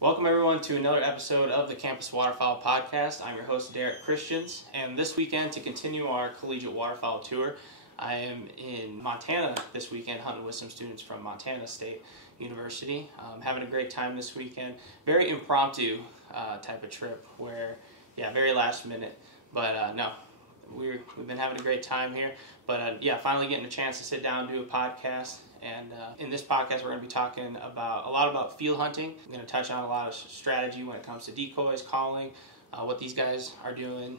Welcome everyone to another episode of the Campus Waterfowl Podcast. I'm your host Derek Christians, and this weekend to continue our Collegiate Waterfowl tour, I am in Montana this weekend hunting with some students from Montana State University. Having a great time this weekend. Very impromptu type of trip where, very last minute, but no, we've been having a great time here. But finally getting a chance to sit down and do a podcast. And in this podcast, we're going to be talking a lot about field hunting. I'm going to touch on a lot of strategy when it comes to decoys, calling, what these guys are doing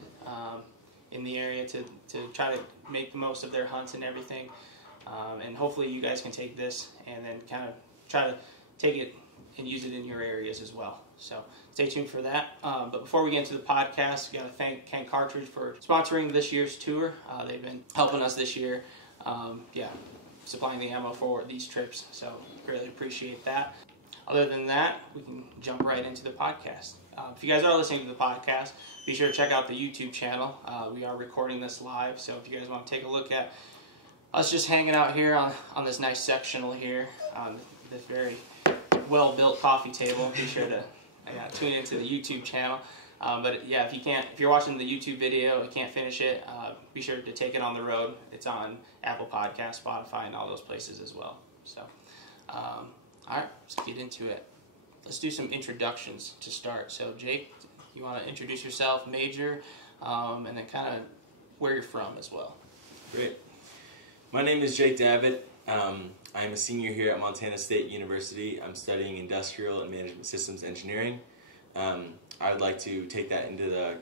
in the area to try to make the most of their hunts and everything. And hopefully you guys can take this and then kind of try to take it and use it in your areas as well. So stay tuned for that. But before we get into the podcast, we got to thank Ken Cartridge for sponsoring this year's tour. They've been helping us this year. Supplying the ammo for these trips, so really appreciate that. Other than that, we can jump right into the podcast. If you guys are listening to the podcast, be sure to check out the YouTube channel. We are recording this live, so if you guys want to take a look at us just hanging out here on this nice sectional here, on this very well-built coffee table, be sure to tune into the YouTube channel. If you're watching the YouTube video and can't finish it, be sure to take it on the road. It's on Apple Podcasts, Spotify, and all those places as well. So, all right, let's get into it. Let's do some introductions to start. So, Jake, you want to introduce yourself, major, and then kind of where you're from as well. Great. My name is Jake Davitt. I'm a senior here at Montana State University. I'm studying Industrial and Management Systems Engineering. I would like to take that into the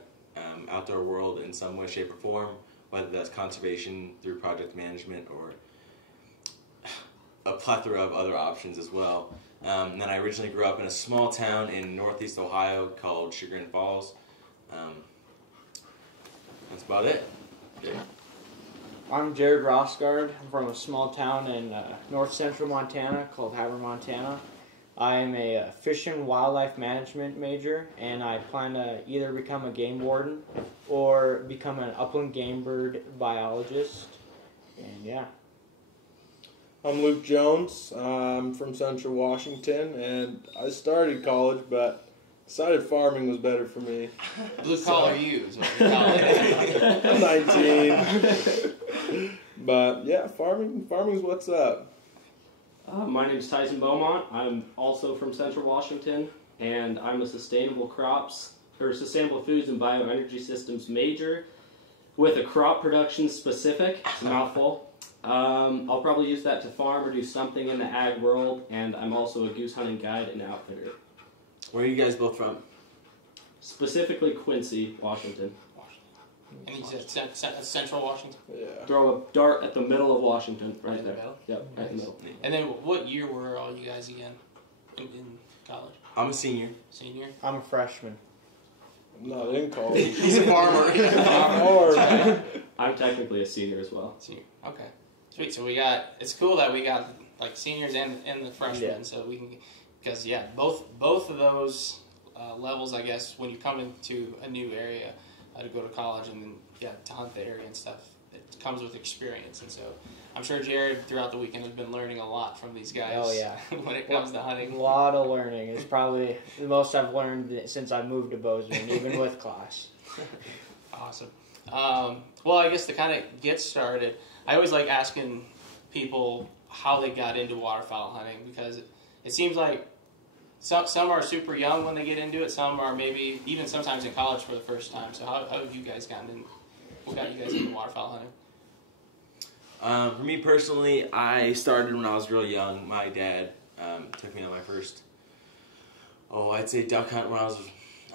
outdoor world in some way, shape, or form, whether that's conservation through project management or a plethora of other options as well. And then I originally grew up in a small town in northeast Ohio called Chagrin Falls. That's about it. Yeah. I'm Jared Rosgard. I'm from a small town in north central Montana called Haber, Montana. I am a fish and wildlife management major, and I plan to either become a game warden or become an upland game bird biologist. And yeah. I'm Luke Jones. I'm from Central Washington, and I started college, but decided farming was better for me. Blue collar you is what you're calling it. I'm 19. But yeah, farming's what's up. My name is Tyson Beaumont. I'm also from Central Washington, and I'm a sustainable foods and bioenergy systems major with a crop production specific. It's a mouthful. I'll probably use that to farm or do something in the ag world, and I'm also a goose hunting guide and outfitter. Where are you guys both from? Specifically Quincy, Washington. And you said Central Washington? Yeah. Throw a dart at the middle of Washington, right in there. the middle? Yep, right in the middle. And then what year were all you guys again in college? I'm a senior. Senior? I'm a freshman. Not in college. He's a farmer. I'm technically a senior as well. Senior. Okay. Sweet. So it's cool that we got like seniors and the freshmen, Yeah. so we can, because both of those levels, I guess, when you come into a new area to go to college and then to hunt the area and stuff, it comes with experience. And so I'm sure Jared throughout the weekend has been learning a lot from these guys. Oh yeah. When it comes to hunting. A lot of learning. It's probably the most I've learned since I moved to Bozeman, even with class. Awesome. Well, I guess to kind of get started, I always like asking people how they got into waterfowl hunting, because it seems like some are super young when they get into it. Some are maybe even sometimes in college for the first time. So how have you guys gotten in? What got you guys into waterfowl hunting? For me personally, I started when I was real young. My dad took me on my first, I'd say duck hunt when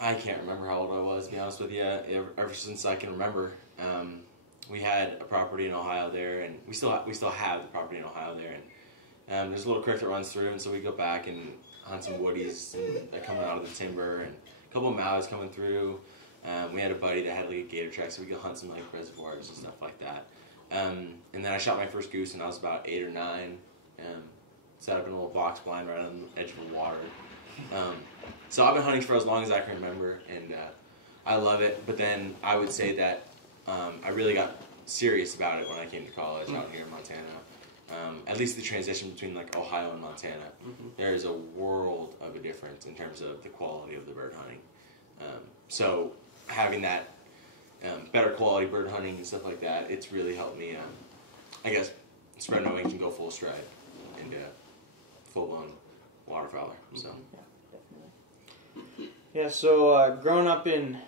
I can't remember how old I was, to be honest with you. Ever since I can remember, we had a property in Ohio there, and we still have the property in Ohio there. And there's a little creek that runs through, and so we go back and hunt some woodies and coming out of the timber, and a couple of mouths coming through. We had a buddy that had like a gator track, so we could hunt some like reservoirs and stuff like that. And then I shot my first goose when I was about 8 or 9. Set up in a little box blind right on the edge of the water. So I've been hunting for as long as I can remember, and I love it. But then I would say that I really got serious about it when I came to college out here in Montana. at least the transition between like Ohio and Montana, there is a world of a difference in terms of the quality of the bird hunting. So having that better quality bird hunting and stuff like that, it's really helped me, I guess, spread my wings and go full stride into full-blown waterfowler. So. Yeah, so growing up in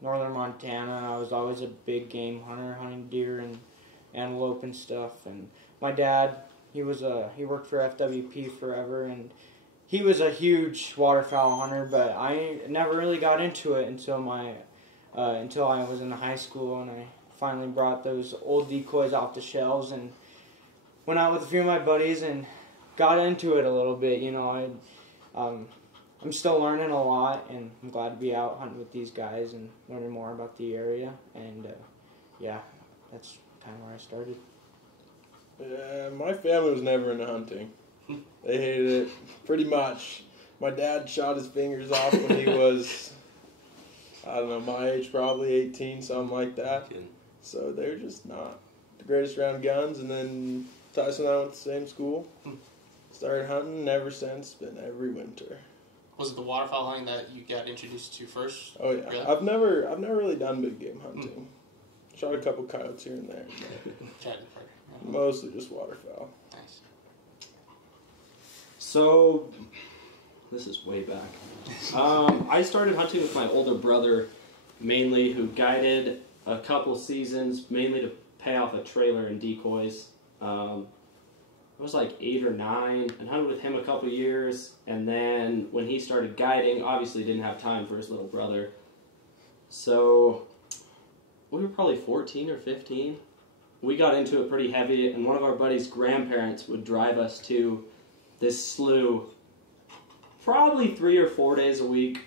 northern Montana, I was always a big game hunter, hunting deer and antelope and stuff. And my dad, he worked for FWP forever, and he was a huge waterfowl hunter. But I never really got into it until I was in high school, and I finally brought those old decoys off the shelves and went out with a few of my buddies and got into it a little bit. You know, I'm still learning a lot, and I'm glad to be out hunting with these guys and learning more about the area. And yeah, that's kind of where I started. Yeah, my family was never into hunting. They hated it pretty much. My dad shot his fingers off when he was, I don't know, my age, probably 18, something like that. So they were just not the greatest around guns. And then Tyson and I went to the same school. Started hunting, and ever since, been every winter. Was it the waterfowl hunting that you got introduced to first? Oh yeah, really? I've never really done big game hunting. Shot a couple coyotes here and there. Mostly just waterfowl. Nice. So, this is way back. I started hunting with my older brother, mainly, who guided a couple seasons, mainly to pay off a trailer and decoys. I was like 8 or 9, and hunted with him a couple years, and then when he started guiding, obviously didn't have time for his little brother. So, we were probably 14 or 15. We got into it pretty heavy, and one of our buddies' grandparents would drive us to this slough probably 3 or 4 days a week,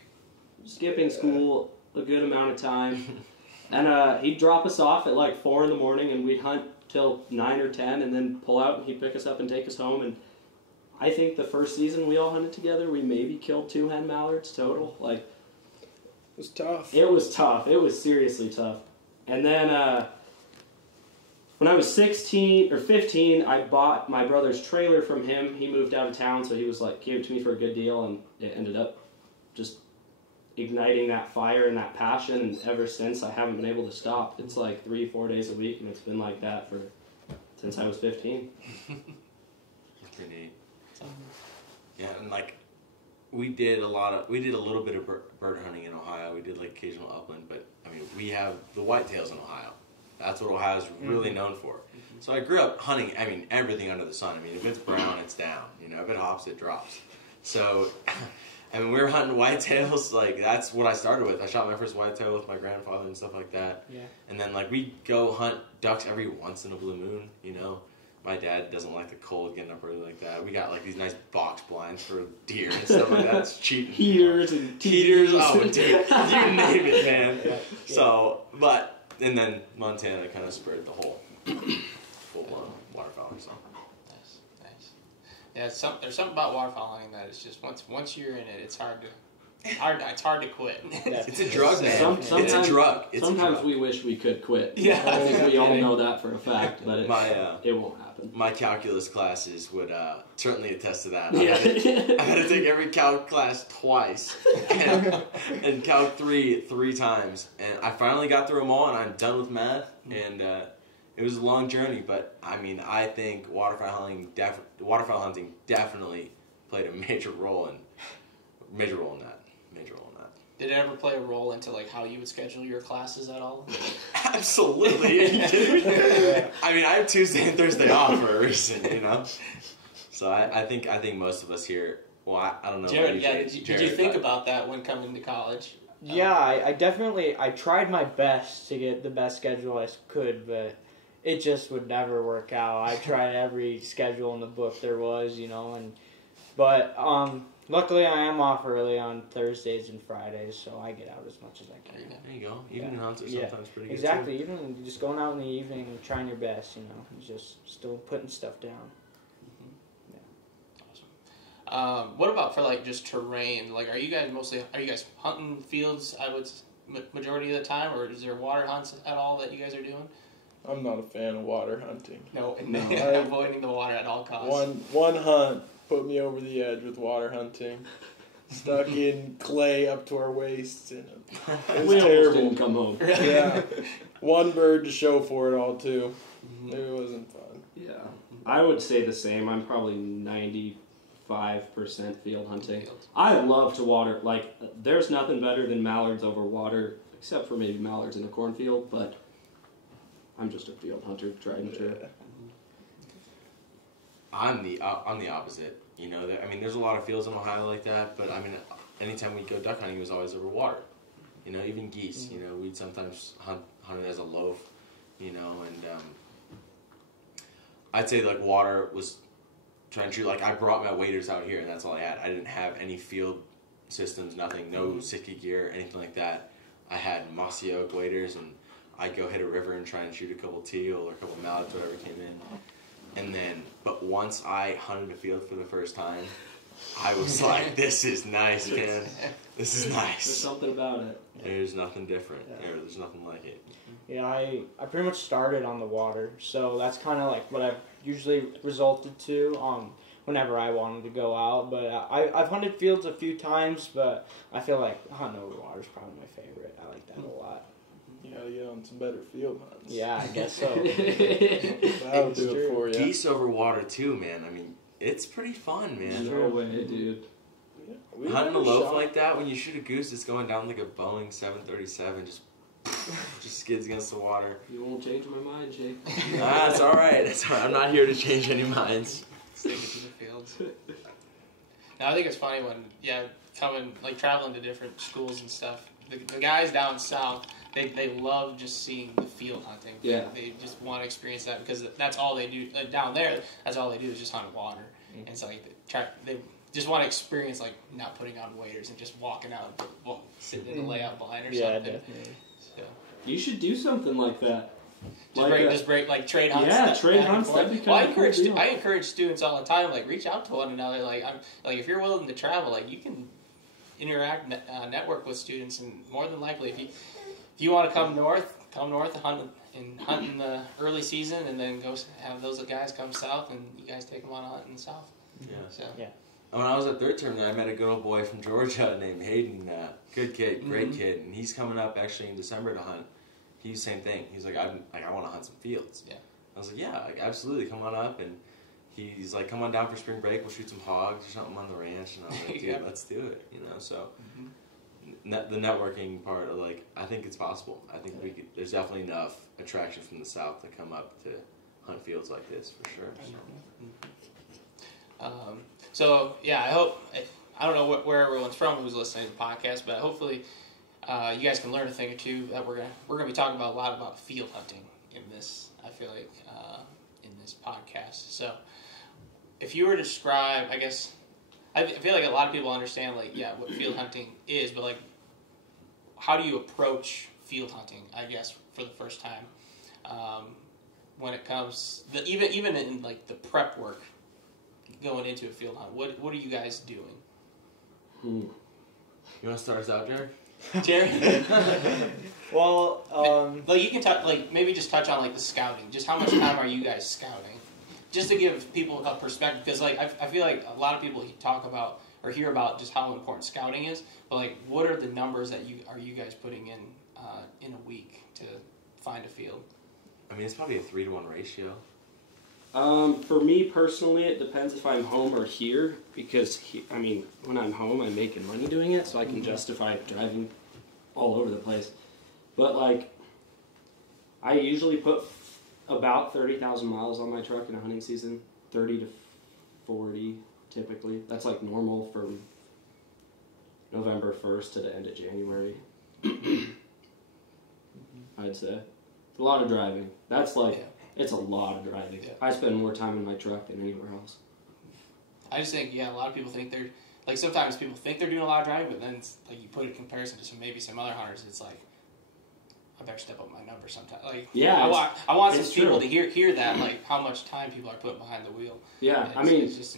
skipping school a good amount of time. And he'd drop us off at like 4 in the morning, and we'd hunt till 9 or 10, and then pull out, and he'd pick us up and take us home. And I think the first season we all hunted together, we maybe killed 2 hen mallards total. Like, it was tough. It was tough. It was seriously tough. And then when I was 16 or 15, I bought my brother's trailer from him. He moved out of town, so he was like, gave it to me for a good deal, and it ended up just igniting that fire and that passion, and ever since I haven't been able to stop. It's like 3-4 days a week, and it's been like that since I was 15. That's pretty neat. Yeah, and like we did a little bit of bird hunting in Ohio. We did like occasional upland, but I mean we have the whitetails in Ohio. That's what Ohio's really known for. So I grew up hunting, I mean, everything under the sun. I mean, if it's brown, it's down. You know, if it hops, it drops. So I mean, we were hunting whitetails, like, that's what I started with. I shot my first whitetail with my grandfather and stuff like that. Yeah. And then, like, we go hunt ducks every once in a blue moon, you know. My dad doesn't like the cold, getting up early like that. We got, like, these nice box blinds for deer and stuff like that. It's cheating. Heaters and heaters. Oh, dude, you name it, man. Yeah. So, and then Montana kind of spread the whole full-blown waterfowl. So. Yeah, there's something about waterfowl hunting that it's just once you're in it, it's hard to quit. It's a drug, man. It's a drug. Sometimes we wish we could quit. Yeah, I think we all know that for a fact, but it won't happen. My calculus classes would certainly attest to that. I had to take every calc class twice and calc 3 times, and I finally got through them all, and I'm done with math. And it was a long journey, but I mean, I think waterfowl hunting definitely played a major role in that. Did it ever play a role into like how you would schedule your classes at all? Absolutely. Are you kidding me? I mean, I have Tuesday and Thursday off for a reason, you know. So I think most of us here. Well, I don't know. Jared, did you think about that when coming to college? Yeah, I tried my best to get the best schedule I could, but it just would never work out. I tried every schedule in the book there was, you know, but luckily I am off early on Thursdays and Fridays, so I get out as much as I can. There you go. Evening hunts are sometimes pretty good. Exactly. Even just going out in the evening and trying your best, you know, just still putting stuff down. Awesome. What about for like just terrain? Like, are you guys hunting fields? I would majority of the time, or is there water hunts at all that you guys are doing? I'm not a fan of water hunting. No, No. avoiding the water at all costs. One hunt put me over the edge with water hunting. Stuck in clay up to our waists, and it was We almost terrible. didn't come home. Yeah, one bird to show for it all too. Mhm. It wasn't fun. Yeah, I would say the same. I'm probably 95% field hunting. Fields. I love to water. Like, there's nothing better than mallards over water, except for maybe mallards in a cornfield. But I'm just a field hunter, tried and true. Yeah. I'm the opposite. You know, there's a lot of fields in Ohio like that, but I mean, anytime we go duck hunting, it was always over water. You know, even geese. You know, we'd sometimes hunt it as a loaf. You know, and I'd say like water was trying to. Like I brought my waders out here, and that's all I had. I didn't have any field systems, nothing, no Sitka gear, anything like that. I had mossy oak waders, and I'd go hit a river and try and shoot a couple teal or a couple mallards, whatever came in. And then, but once I hunted a field for the first time, I was like, this is nice, man. This is There's nice. something about it. There's nothing different. Yeah. There's nothing like it. Yeah, I pretty much started on the water, so that's kind of like what I've usually resulted to whenever I wanted to go out. But I've hunted fields a few times, but I feel like hunting over water is probably my favorite. I like that a lot. You gotta get on some better field hunts. Yeah, I guess so. That'll do it for you. Geese over water, too, man. I mean, it's pretty fun, man. No way, dude. Yeah, we Hunting a never loaf shot. like that, when you shoot a goose, it's going down like a Boeing 737, just skids against the water. You won't change my mind, Jake. It's all right. It's all right. I'm not here to change any minds. Stick it to the fields. Now I think it's funny when traveling to different schools and stuff. The guys down south, they love just seeing the field hunting. Yeah. They just want to experience that because that's all they do down there. That's all they do is just hunt water. And it's like they just want to experience like not putting on waders and just walking out, sitting in the layout blind or Yeah, something. definitely. So, You should do something like that. just break like trade hunts. Yeah, that- trade back and hunts, forth. that'd be Well, kinda cool deal. I encourage students all the time, like reach out to one another. Like if you're willing to travel, like you can interact, network with students, and more than likely, if you want to come north and hunt in the early season, and then go have those guys come south, and you guys take them on a hunt in the south. Yeah. So When I was at third term there, I met a good old boy from Georgia named Hayden. Good kid, great kid, and he's coming up actually in December to hunt. He's same thing. He's like, I want to hunt some fields. Yeah. I was like, yeah, like, absolutely, come on up. And he's like, come on down for spring break. We'll shoot some hogs or something on the ranch. And I was like, dude, Yeah. let's do it. You know, so the networking part, of like, I think it's possible. I think there's definitely enough attraction from the south to come up to hunt fields like this for sure. So yeah, I don't know where everyone's from who's listening to the podcast, but hopefully you guys can learn a thing or two. That we're gonna be talking about a lot about field hunting in this. I feel like in this podcast. So if you were to describe, I guess I feel like a lot of people understand what field hunting is, but like how do you approach field hunting? I guess for the first time when it comes even in like the prep work. Going into a field hunt, what are you guys doing? You want to start us out, Jared? Jared? Well, you can maybe just touch on like the scouting. Just how much time are you guys scouting? Just to give people a perspective, because like I feel like a lot of people talk about or hear about just how important scouting is, but like what are the numbers that you guys putting in a week to find a field? I mean, it's probably a 3-to-1 ratio. For me personally, it depends if I'm home or here, because when I'm home, I'm making money doing it, so I can justify driving all over the place. But like, I usually put about 30,000 miles on my truck in a hunting season, 30 to 40 typically. That's like normal from November 1st to the end of January. I'd say it's a lot of driving. That's like. Yeah. It's a lot of driving. Yeah. I spend more time in my truck than anywhere else. I just think a lot of people think they're like sometimes people think they're doing a lot of driving, but then it's, like you put it in comparison to some other hunters, it's like I better step up my numbers sometimes. Like I want some people to hear that like how much time people are putting behind the wheel. Yeah, it's just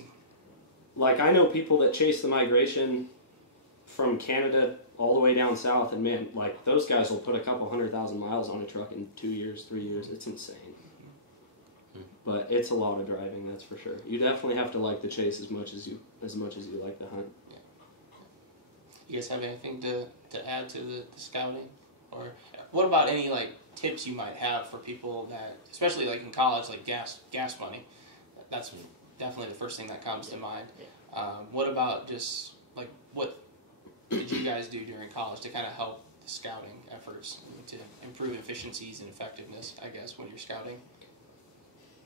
like I know people that chase the migration from Canada all the way down south, and man, like those guys will put a couple 100,000 miles on a truck in 2 years, 3 years. It's insane. But it's a lot of driving, that's for sure. You definitely have to like the chase as much as you like the hunt. Yeah. You guys have anything to add to the scouting, or what about any like tips you might have for people that, especially like in college, like gas money? That's definitely the first thing that comes to mind. What about just like what did you guys do during college to kind of help the scouting efforts to improve efficiencies and effectiveness, I guess, when you're scouting?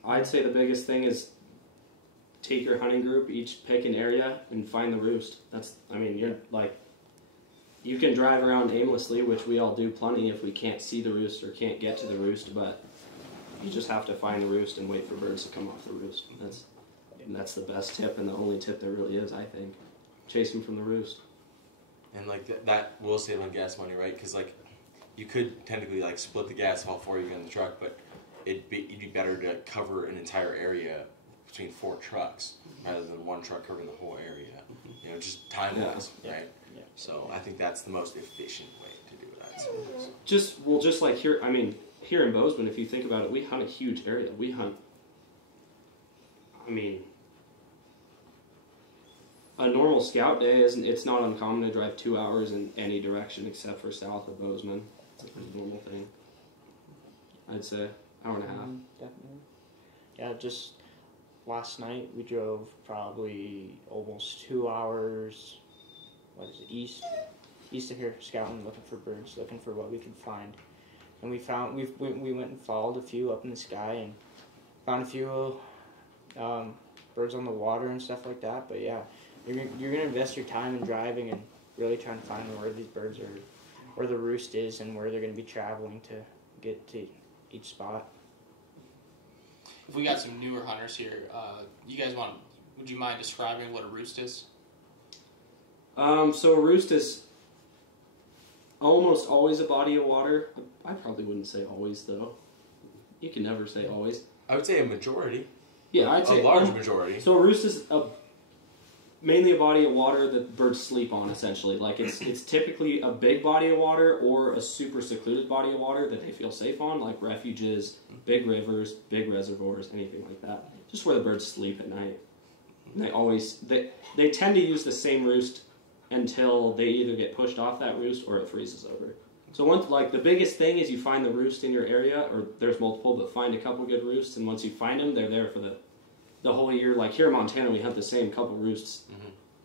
I'd say the biggest thing is take your hunting group, each pick an area, and find the roost. You're like, you can drive around aimlessly, which we all do plenty if we can't see the roost or can't get to the roost, but you just have to find the roost and wait for birds to come off the roost. That's the best tip and the only tip there really is, I think. Chase them from the roost. And like that will save on gas money, right? Because like you could technically like split the gas of all 4 of you in the truck, but it'd be better to cover an entire area between 4 trucks rather than one truck covering the whole area. You know, just time-wise, right? Yeah. So I think that's the most efficient way to do that. Just like here, here in Bozeman, if you think about it, we hunt a huge area. We hunt, a normal scout day it's not uncommon to drive 2 hours in any direction except for south of Bozeman. It's a pretty normal thing. I'd say hour and a half. Definitely. Yeah, just last night we drove probably almost 2 hours. What is it? East of here, scouting, looking for birds, looking for what we could find. And we went and followed a few up in the sky and found a few birds on the water and stuff like that. But yeah, you're gonna invest your time in driving and really trying to find where these birds are, where the roost is, and where they're gonna be traveling to get to each spot. If we got some newer hunters here, would you mind describing what a roost is? So a roost is almost always a body of water. I probably wouldn't say always, though. You can never say always. I would say a majority. Yeah, I'd say a large majority. So a roost is mainly a body of water that birds sleep on, essentially. Like it's typically a big body of water or a super secluded body of water that they feel safe on, like refuges, big rivers, big reservoirs, anything like that. Just where the birds sleep at night. And they tend to use the same roost until they either get pushed off that roost or it freezes over. So the biggest thing is you find the roost in your area, or there's multiple, but find a couple good roosts, and once you find them, they're there for the whole year. Like here in Montana, we hunt the same couple roosts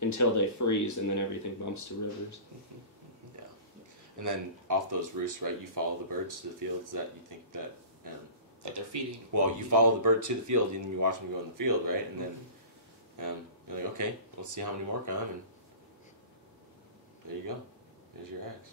until they freeze, and then everything bumps to rivers. Yeah. And then off those roosts, right, you follow the birds to the fields that you think that they're feeding. Well, you follow the bird to the field, and you watch them go in the field, right? And then you're like, okay, let's see how many more come, and there you go. There's your eggs.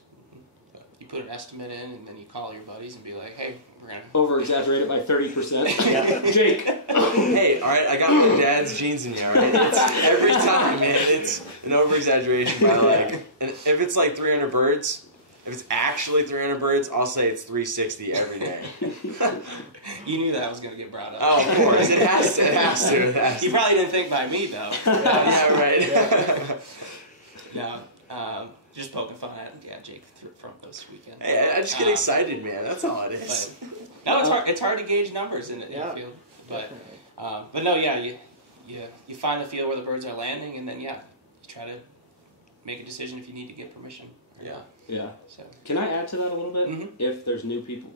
You put an estimate in, and then you call your buddies and be like, hey, we're going to... Over-exaggerate it by 30%. Jake. Hey, all right, I got my dad's genes in you, all right? It's every time, man. It's an over-exaggeration by like... And if it's like 300 birds, if it's actually 300 birds, I'll say it's 360 every day. You knew that was going to get brought up. Oh, of course. It has to. You probably didn't think by me, though. Yeah, right. No, just poking fun at Jake from this weekend. Hey, I just get excited, man. That's all it is. No, it's hard. It's hard to gauge numbers in the field. But no, yeah, you find the field where the birds are landing, and then you try to make a decision if you need to get permission. Yeah. So can I add to that a little bit? Mm-hmm. If there's new people,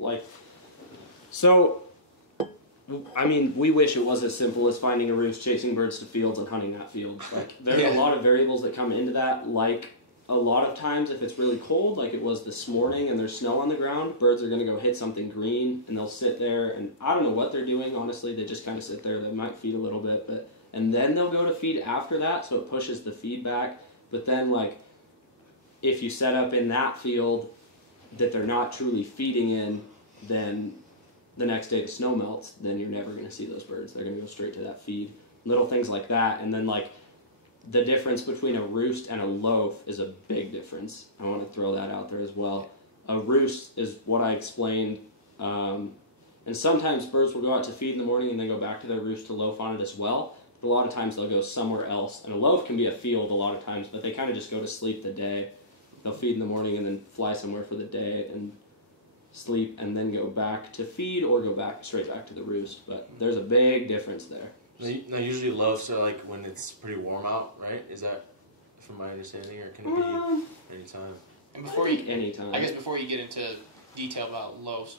we wish it was as simple as finding a roost, chasing birds to fields, and hunting that field. Like, there's a lot of variables that come into that. Like, a lot of times, if it's really cold, like it was this morning, and there's snow on the ground, birds are going to go hit something green, and they'll sit there, and I don't know what they're doing, honestly. They just kind of sit there. They might feed a little bit, and then they'll go to feed after that, so it pushes the feed back. But then, like, if you set up in that field that they're not truly feeding in, then the next day the snow melts, then you're never going to see those birds. They're going to go straight to that feed. Little things like that. And then, like, the difference between a roost and a loaf is a big difference. I want to throw that out there as well. A roost is what I explained. And sometimes birds will go out to feed in the morning and then go back to their roost to loaf on it as well. But a lot of times they'll go somewhere else. And a loaf can be a field a lot of times, but they kind of just go to sleep the day. They'll feed in the morning and then fly somewhere for the day and sleep and then go back to feed or go back straight back to the roost. But there's a big difference there. Now usually loaves are like when it's pretty warm out, right? Is that from my understanding, or can it be anytime? And before you, anytime. I guess before you get into detail about loaves,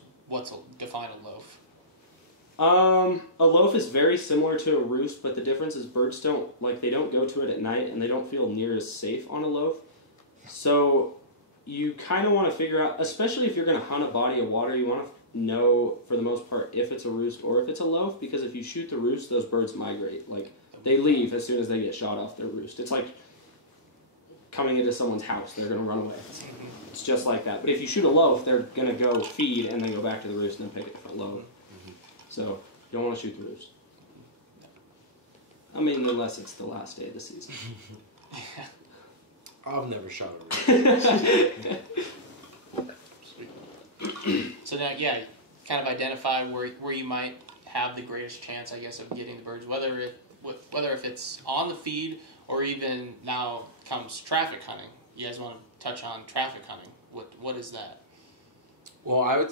define a loaf? A loaf is very similar to a roost, but the difference is birds they don't go to it at night and they don't feel near as safe on a loaf. So you kind of want to figure out, especially if you're going to hunt a body of water, you want to know for the most part if it's a roost or if it's a loaf, because if you shoot the roost, those birds migrate. Like, they leave as soon as they get shot off their roost. It's like coming into someone's house, they're going to run away. It's just like that. But if you shoot a loaf, they're going to go feed and then go back to the roost and then pick a different loaf. So you don't want to shoot the roost. I mean, unless it's the last day of the season. I've never shot a roost. So now, yeah, kind of identify where you might have the greatest chance, I guess, of getting the birds, whether if it's on the feed or even now comes traffic hunting. You guys want to touch on traffic hunting? What is that? Well,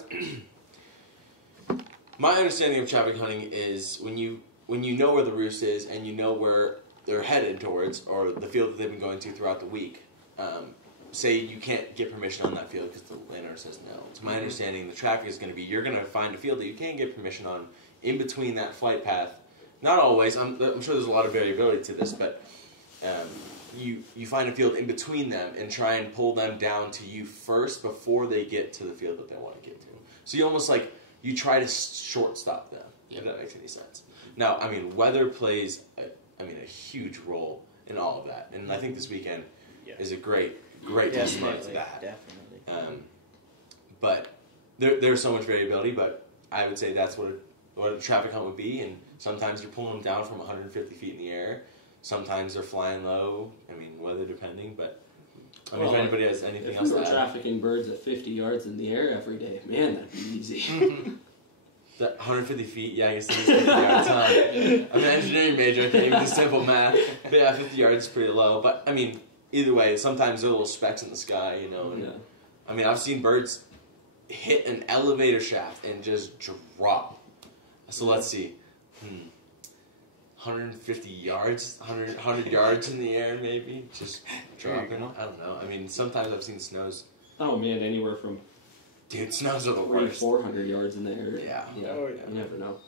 my understanding of traffic hunting is when you know where the roost is and you know where they're headed towards, or the field that they've been going to throughout the week. Say you can't get permission on that field because the landowner says no. To my understanding, the traffic is going to be, you're going to find a field that you can get permission on in between that flight path. Not always. I'm sure there's a lot of variability to this, but you find a field in between them and try and pull them down to you first before they get to the field that they want to get to. So you almost you try to shortstop them, if that makes any sense. Now, I mean, weather plays a huge role in all of that, and I think this weekend is a great testimony to that. Definitely. But there's so much variability, but I would say that's what a traffic hunt would be, and sometimes you're pulling them down from 150 feet in the air, sometimes they're flying low, I mean, weather depending, but I mean, if anybody has anything else to add. If we were trafficking birds at 50 yards in the air every day, man, that'd be easy. That 150 feet, yeah, I guess that's 50 yards, huh? I'm an engineering major, I can't even do simple math, but yeah, 50 yards is pretty low, but I mean, either way, sometimes there are little specks in the sky, you know. And, I mean, I've seen birds hit an elevator shaft and just drop. So let's see. 150 yards, 100 yards in the air, maybe, just dropping. I don't know. I mean, sometimes I've seen snows. Oh man, anywhere from snows are the worst. 400 yards in the air. Yeah. Oh yeah. You never know.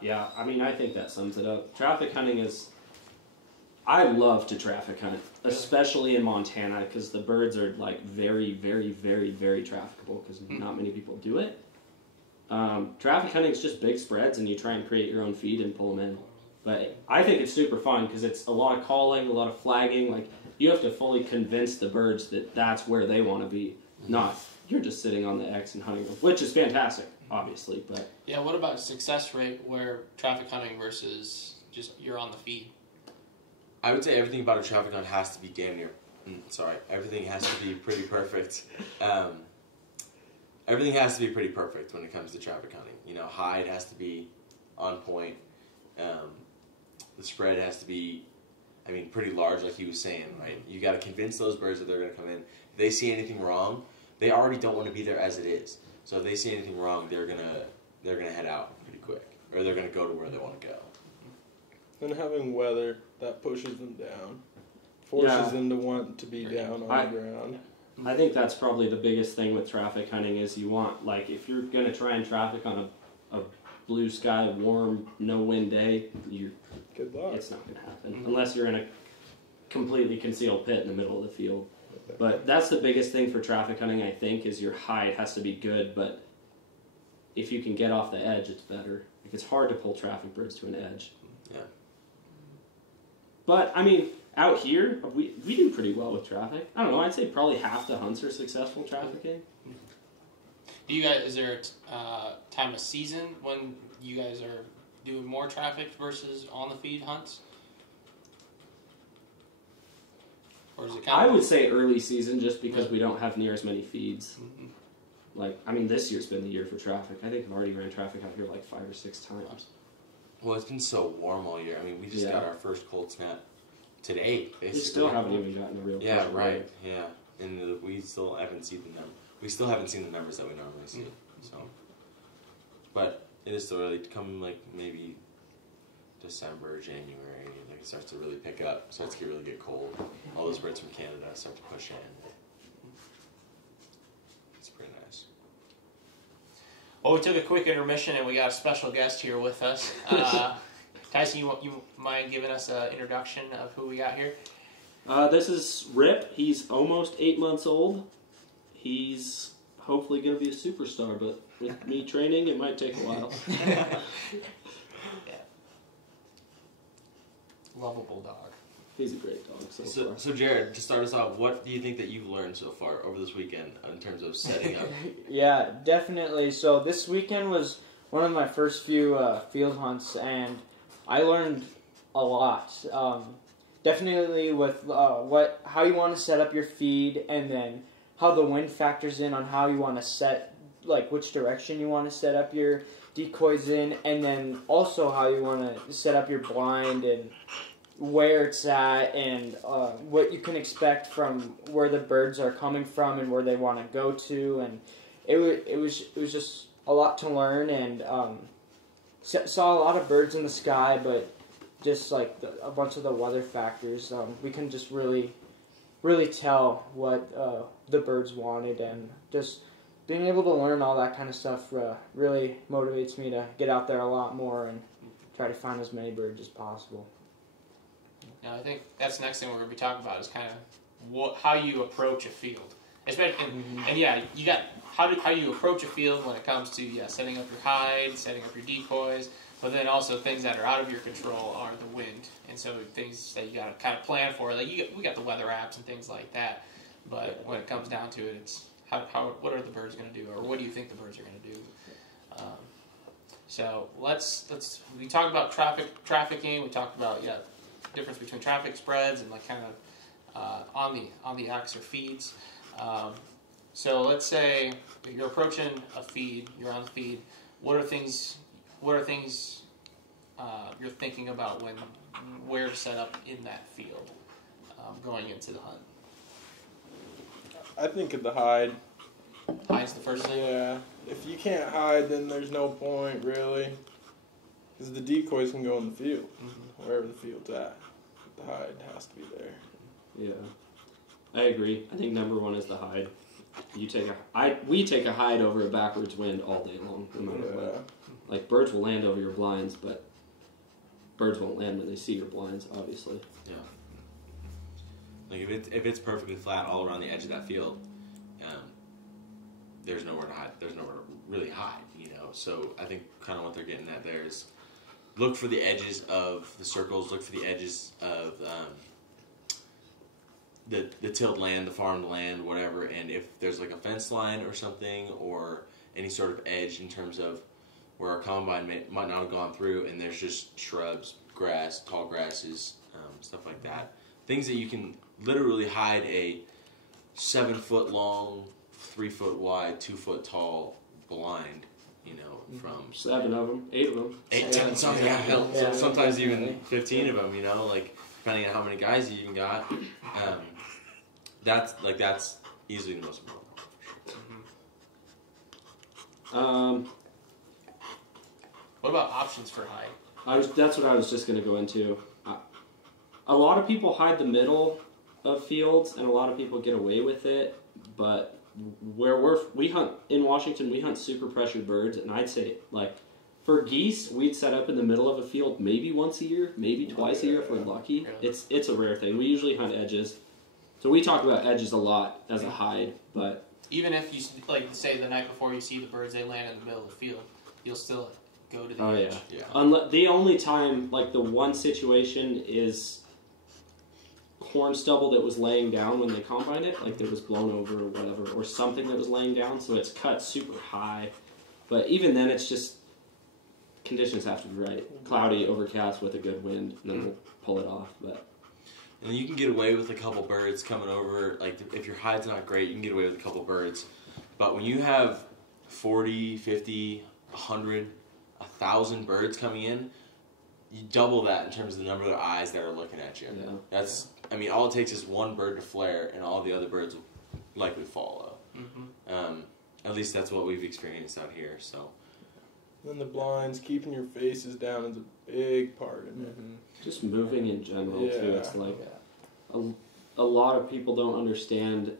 Yeah. I mean, I think that sums it up. Traffic hunting is. I love to traffic hunt, especially in Montana, because the birds are very, very, very, very trafficable because not many people do it. Traffic hunting is just big spreads, and you try and create your own feed and pull them in. But I think it's super fun because it's a lot of calling, a lot of flagging. You have to fully convince the birds that that's where they want to be, not you're just sitting on the X and hunting them, which is fantastic, obviously. But yeah, what about success rate where traffic hunting versus just you're on the feed? I would say everything about a traffic hunt has to be damn near. Everything has to be pretty perfect. Everything has to be pretty perfect when it comes to traffic hunting. You know, hide has to be on point. The spread has to be, pretty large, like he was saying, right? You got to convince those birds that they're going to come in. If they see anything wrong, they already don't want to be there as it is. So if they see anything wrong, they're gonna head out pretty quick, or they're gonna go to where they want to go. And having weather that pushes them down, forces them to want to be down on the ground. I think that's probably the biggest thing with traffic hunting is you want, if you're going to try and traffic on a blue sky, warm, no wind day, good luck. It's not going to happen unless you're in a completely concealed pit in the middle of the field. But that's the biggest thing for traffic hunting, I think, is your hide has to be good, but if you can get off the edge, it's better. It's hard to pull traffic birds to an edge. Yeah. But, out here, we do pretty well with traffic. I don't know, I'd say probably half the hunts are successful trafficking. Do you guys, is there a time of season when you guys are doing more traffic versus on the feed hunts? Or is it I would say early season just because we don't have near as many feeds. This year's been the year for traffic. I think I've already ran traffic out here 5 or 6 times. Well, it's been so warm all year. I mean, we just got our first cold snap today, basically. We still haven't even gotten a real cold right. Yeah, and we still haven't seen the numbers. We still haven't seen the numbers that we normally see. So, but it is still early to come, like maybe December, January. Like it starts to really pick up. Starts to really get cold. All those birds from Canada start to push in. It's pretty nice. Well, we took a quick intermission and we got a special guest here with us. Tyson, you mind giving us an introduction of who we got here? This is Rip. He's almost 8 months old. He's hopefully going to be a superstar, but with me training, it might take a while. Yeah. Lovable dog. He's a great dog so far. So Jared, to start us off, what do you think that you've learned so far over this weekend in terms of setting up? Yeah, definitely. So this weekend was one of my first few field hunts, and I learned a lot. Definitely with how you want to set up your feed, and then how the wind factors in on how you want to set, like which direction you want to set up your decoys in, and then also how you want to set up your blind and where it's at, and what you can expect from where the birds are coming from and where they want to go to. And it was just a lot to learn, and saw a lot of birds in the sky, but just like a bunch of the weather factors, we can just really tell what the birds wanted, and just being able to learn all that kind of stuff really motivates me to get out there a lot more and try to find as many birds as possible. Now, I think that's the next thing we're going to be talking about is kind of how you approach a field. Especially, and yeah, you got how you approach a field when it comes to setting up your hide, setting up your decoys, but then also things that are out of your control are the wind, and so things that you got to kind of plan for. Like we got the weather apps and things like that, but when it comes down to it, it's what are the birds going to do, or what do you think the birds are going to do? So let's we talked about trafficking. We talked about difference between traffic spreads and like kind of on the acts or feeds. So let's say you're approaching a feed, you're on the feed. What are things you're thinking about where to set up in that field going into the hunt? I think of the hide. Hide's the first thing? Yeah. If you can't hide, then there's no point, really. Because the decoys can go in the field, wherever the field's at. The hide has to be there. Yeah, I agree. I think number one is the hide. We take a hide over a backwards wind all day long, no matter what. Like, birds will land over your blinds, but birds won't land when they see your blinds, obviously. Yeah. Like if it's perfectly flat all around the edge of that field, there's nowhere to hide. There's nowhere to really hide, So I think kind of what they're getting at there is look for the edges of the circles. Look for the edges of the tilled land, the farmed land, whatever. And if there's like a fence line or something, or any sort of edge in terms of where our combine might not have gone through, and there's just shrubs, grass, tall grasses, stuff like that. Things that you can literally hide a 7-foot long, 3-foot wide, 2-foot tall blind, from 7 of them, 8 of them. 8, sometimes even 15 of them, like depending on how many guys you even got. That's easily the most important. What about options for hide? That's what I was just going to go into. A lot of people hide the middle of fields, and a lot of people get away with it. But where we hunt in Washington, we hunt super pressured birds, and I'd say like for geese, we'd set up in the middle of a field maybe once a year, maybe twice a year if we're lucky. Really? It's a rare thing. We usually hunt edges, so we talk about edges a lot as a hide. But even if you say the night before you see the birds, they land in the middle of the field, you'll still go to the edge. Yeah. The only time, like the one situation is corn stubble that was laying down when they combined it, like that was blown over or whatever, or something that was laying down, so it's cut super high. But even then, it's just conditions have to be right. Cloudy, overcast with a good wind, and then we'll pull it off. But and you can get away with a couple birds coming over. Like if your hide's not great, you can get away with a couple birds. But when you have 40, 50, 100, 1,000 birds coming in, you double that in terms of the number of eyes that are looking at you. Yeah. That's, I mean, all it takes is one bird to flare, and all the other birds will likely follow. Mm-hmm. At least that's what we've experienced out here. So. Then the blinds, keeping your faces down is a big part of it. Just moving in general too. Yeah. It's like a lot of people don't understand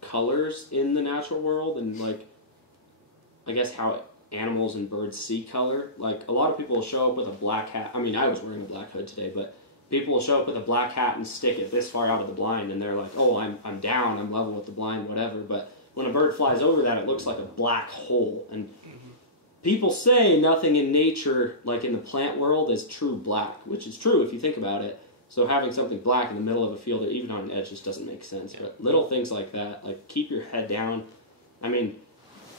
colors in the natural world, and like I guess how animals and birds see color. Like a lot of people will show up with a black hat. I mean, I was wearing a black hood today, but people will show up with a black hat and stick it this far out of the blind, and they're like, "Oh, I'm down. I'm level with the blind, whatever." But when a bird flies over that, it looks like a black hole. And people say nothing in nature, like in the plant world, is true black, which is true if you think about it. So having something black in the middle of a field or even on an edge just doesn't make sense. But little things like that, like keep your head down. I mean,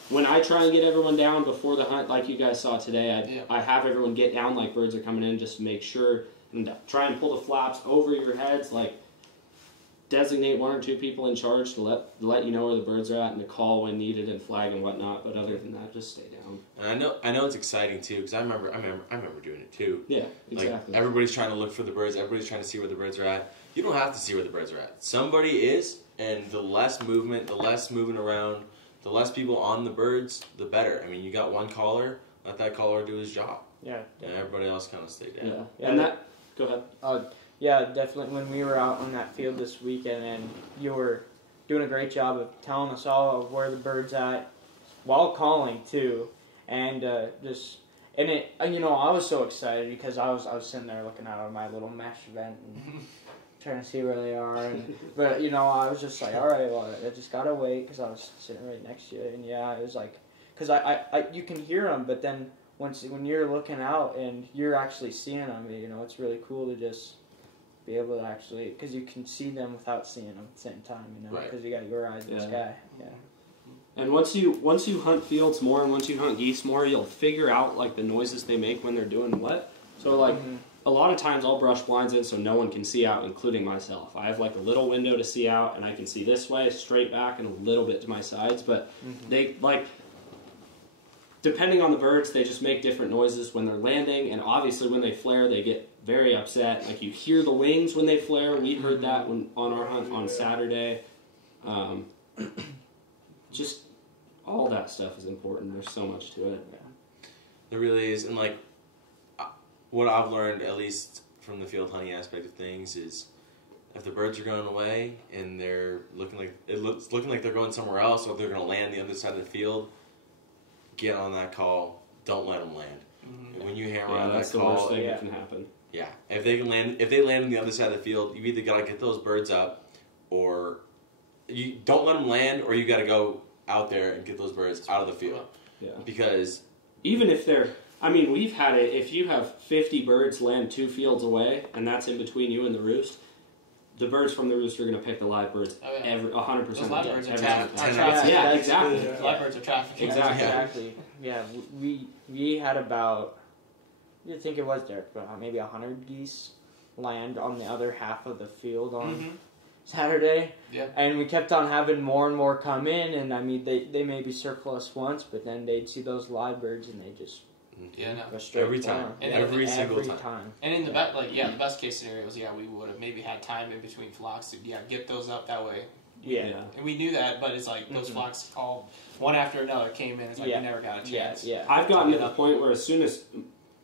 when I try and get everyone down before the hunt, like you guys saw today, I have everyone get down like birds are coming in just to make sure, and try and pull the flaps over your heads, like designate 1 or 2 people in charge to let you know where the birds are at and to call when needed and flag and whatnot. But other than that, just stay down. And I know it's exciting too, because I remember doing it too. Yeah, exactly. Like everybody's trying to look for the birds. Everybody's trying to see where the birds are at. You don't have to see where the birds are at. Somebody is, and the less movement, the less moving around, the less people on the birds, the better. I mean, you got one caller, let that caller do his job. Yeah. And everybody else kind of stay down. Yeah. And that, go ahead. Yeah, definitely. When we were out on that field this weekend, and you were doing a great job of telling us all of where the bird's at, while calling too, and I was so excited because I was sitting there looking out of my little mesh vent and trying to see where they are, but I was just like, all right, well, I just gotta wait because I was sitting right next to you, and yeah, it was like, because I you can hear them, but then when you're looking out and you're actually seeing them, it's really cool to just be able to actually, because you can see them without seeing them at the same time, Right. because you got your eyes in the sky. Yeah. And once you hunt fields more and once you hunt geese more, you'll figure out like the noises they make when they're doing what. So like a lot of times I'll brush blinds in so no one can see out, including myself. I have like a little window to see out, and I can see this way, straight back, and a little bit to my sides. But they like, depending on the birds, they just make different noises when they're landing, and obviously when they flare, they get very upset. Like you hear the wings when they flare. We heard that on our hunt on Saturday. Just all that stuff is important. There's so much to it. There really is, and like what I've learned, at least from the field hunting aspect of things, is if the birds are going away and they're looking like they're going somewhere else, or they're going to land the other side of the field, get on that call. Don't let them land. And when you hammer on that's that the call, worst thing that can happen. Yeah, if they land on the other side of the field, you either got to get those birds up, or you don't let them land, or you got to go out there and get those birds out of the field. Yeah. Because even if they're, I mean, we've had it. If you have 50 birds land 2 fields away, and that's in between you and the roost, the birds from the roost are going to pick the live birds 100%. Those live birds are trafficked. trafficked. Yeah, exactly. Yeah. Live birds are trafficked. Exactly. Yeah, we had about, you think it was, Derek, about maybe 100 geese land on the other half of the field on Saturday. Yeah. And we kept on having more and more come in, and I mean, they maybe circle us once, but then they'd see those live birds and they just go straight every time. And every single time. And in the the best case scenarios, we would have maybe had time in between flocks to get those up that way. Yeah. And we knew that, but it's like those flocks all one after another came in. It's like we never got a chance. Yeah. I've gotten to the point where as soon as